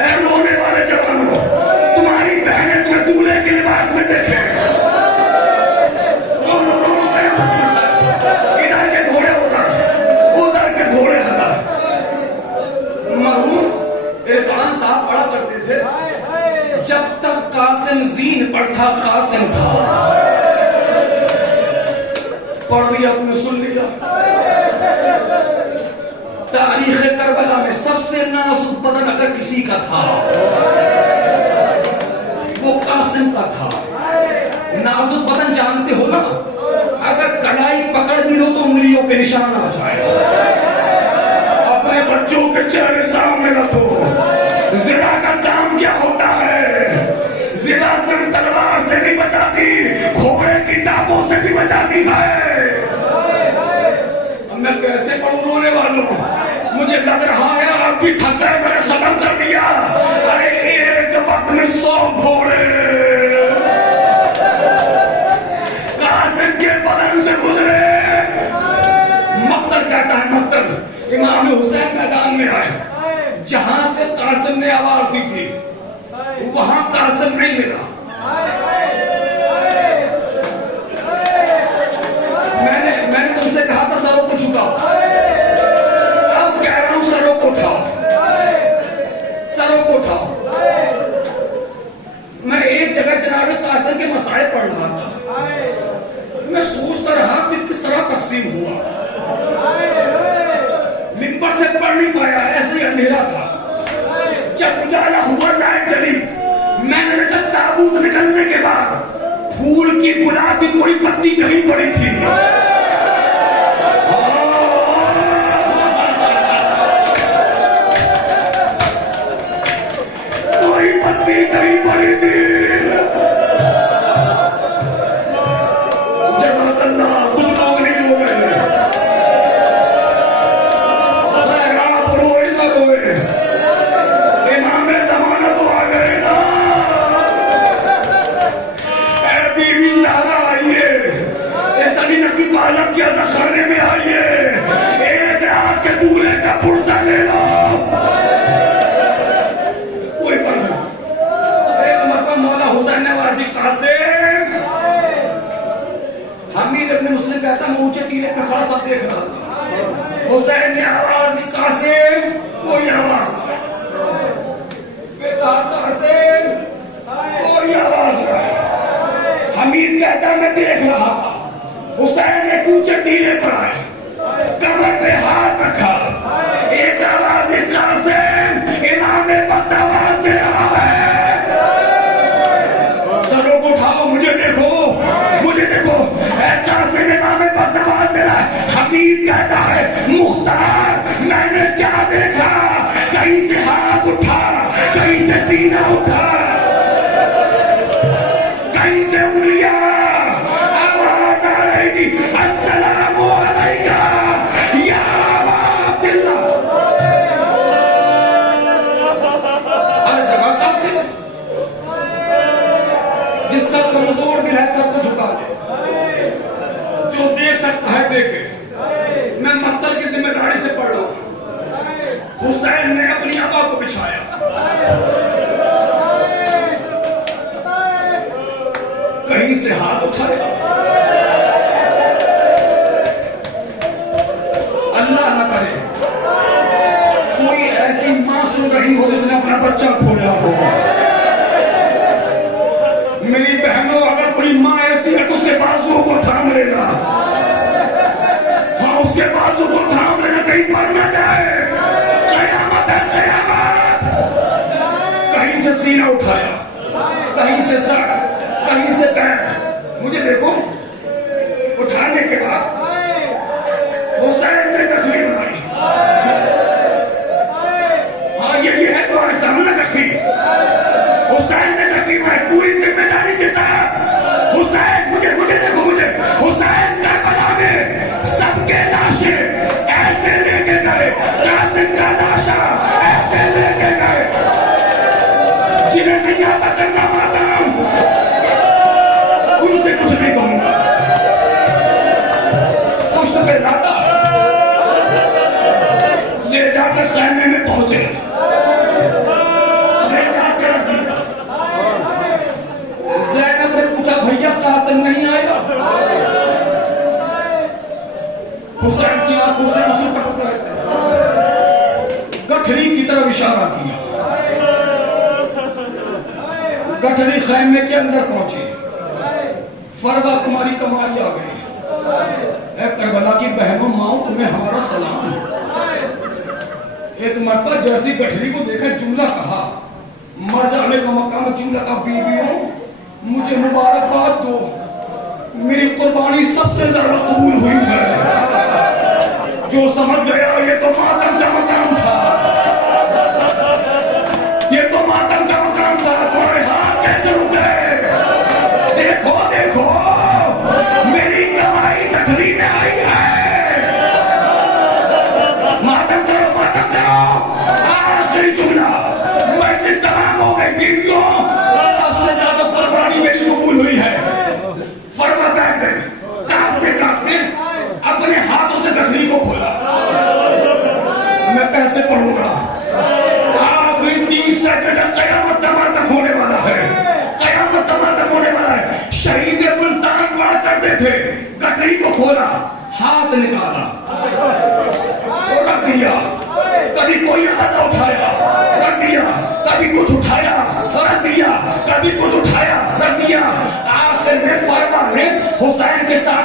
ऐ रोने वाले जवानों, तुम्हारी बहनें तुम्हें दूल्हे के लिबास में देखे, रो रो रो, इधर के घोड़े उधर, उधर के घोड़े उधर। मरहूम इरफान साहब पढ़ा करते थे, जब तक कासिम जीन पर था कासिम था। पढ़ लिया तुमने, सुन लिया। तारीख करबला में सबसे नाजुक बदन अगर किसी का था वो कासिम का था। नाजुक बदन जानते हो ना, अगर कलाई पकड़ भी लो तो उंगलियों के निशान आ जाए। अपने बच्चों के चेहरे सामने रखो। जिला का काम क्या होता है? जिला सिर्फ तलवार से नहीं बचाती, घोड़े की टापों से भी बचाती है। अब मैं कैसे पढ़ूं रोने वालों? मुझे लग रहा है आप भी थक गए, मैंने खत्म कर दिया। अरे एक वक्त में 100 घोड़े कासिम के बदन से गुजरे। मक्तल कहता है, मक्तल इमाम हुसैन मैदान में आए, जहां से कासिम ने आवाज दी थी वहां कासिम नहीं मिला। मैंने तुमसे कहा था सरों को झुकाओ, अब कह रहा हूं सरों को उठाओ, सरों को उठाओ। मैं एक जगह जनाब कासिम के मसाए पढ़ रहा था, मैं सोचता रहा कि किस तरह तकसीम हुआ। मिंबर से पढ़ नहीं पाया, ऐसे ही अंधेरा था। जब उजाला हुआ, लाइट जली, मैंने देखा ताबूत निकलने के बाद फूल की गुलाबी कोई पत्ती कहीं पड़ी थी। कोई पत्ती कहीं पड़ी थी। जज़ाकल्लाह, कुछ लोग नहीं रोए, आप रोए ना रोए, इमाम ज़माना तो आ गए ना। ऐ बीबी ज़हरा आइए, इस अली नबी पालक के ज़खाने में आइए, एक रात के दूल्हे का पुरसा ले लो। कोई पर नहीं। एक मरतबा मौला हुसैन ने आवाज़ दी, कासिम। हमीद इब्न मुस्लिम कहता, मैं ऊंचे टीले पे खड़ा सब देख रहा था। हुसैन ने आवाज दी, कासिम। कोई आवाज नहीं। फिर कहा, कासिम। कोई आवाज नहीं। हमीद कहता, मैं देख रहा था। हुसैन एक ऊंचे टीले पर आए, कमर पे हाथ रखा, एक आवाज दी, कासिम। इमाम वक्त आवाज दे रहा है, सरों को उठाओ, मुझे देखो, मुझे देखो। कासिम इमाम वक्त आवाज दे रहा है। हमीद कहता है, मुख्तार मैंने क्या देखा? कहीं से हाथ उठा, कहीं से सीना उठा, कहीं से उंगलियां, आवाज आ रही थी, अस्सलामु अलैका या अबा से सर, कहीं से पैर, मुझे देखो उठाने के बाद हुसैन ने गठरी बनाई। हाँ ये है तुम्हारे सामने गठरी, हुसैन ने गठरी बनाई पूरी जिम्मेदारी के साथ। हुसैन मुझे देखो, मुझे हुसैन करबला में सबके लाशें ऐसे लेके गए, कासिम का लाशा ऐसे लेके गए जिन्हें नहीं आता करना मातम, उनसे कुछ नहीं कहूंगा। कुछ पे लाता ले जाकर खैमे में पहुंचे, ले जाकर रख दिया। ज़ैनब ने पूछा भैया कासिम नहीं आएगा? हुसैन की आंखों से आंसू टपक रहे थे। गठरी की तरफ इशारा किया, गठरी खैमे के अंदर पहुंची। फरवा तुम्हारी कमाई आ गई। ऐ करबला की बहनों माओ, तुम्हें हमारा सलाम। एक मरतबा जैसी गठरी को देखा जुमला कहा, मर जाने का मकाम जुमला का, बीवियों मुझे मुबारकबाद दो, मेरी कुर्बानी सबसे ज्यादा कबूल हुई है। जो समझ गया ये तो मातम का मकाम था, ये तो मातम का मकाम था। तुम्हारे हाथ कैसे रुक गए? देखो देखो मेरी कमाई गठरी में आई है। मातम करो, मातम करो। आखिरी जुमला, मजलिस तमाम हो गई। बीवियों सबसे ज्यादा कुर्बानी मेरी कबूल हुई है। फरमा बैठ गए, कांपते कांपते अपने हाथों से गठरी को खोला। मैं कैसे पढ़ूंगा? आखिरी 30 सेकंड कयामत तमाम होने वाला है, कयामत तमाम होने वाला है। शहीद मुल्तान हुआ करते थे, गठरी को खोला, हाथ निकाला और रख दिया। कभी कोई आवाज उठाया, रख दिया, कभी कुछ उठाया और रख दिया, कभी कुछ उठाया, रख दिया। आखिर में फरमा ने हुसैन के साथ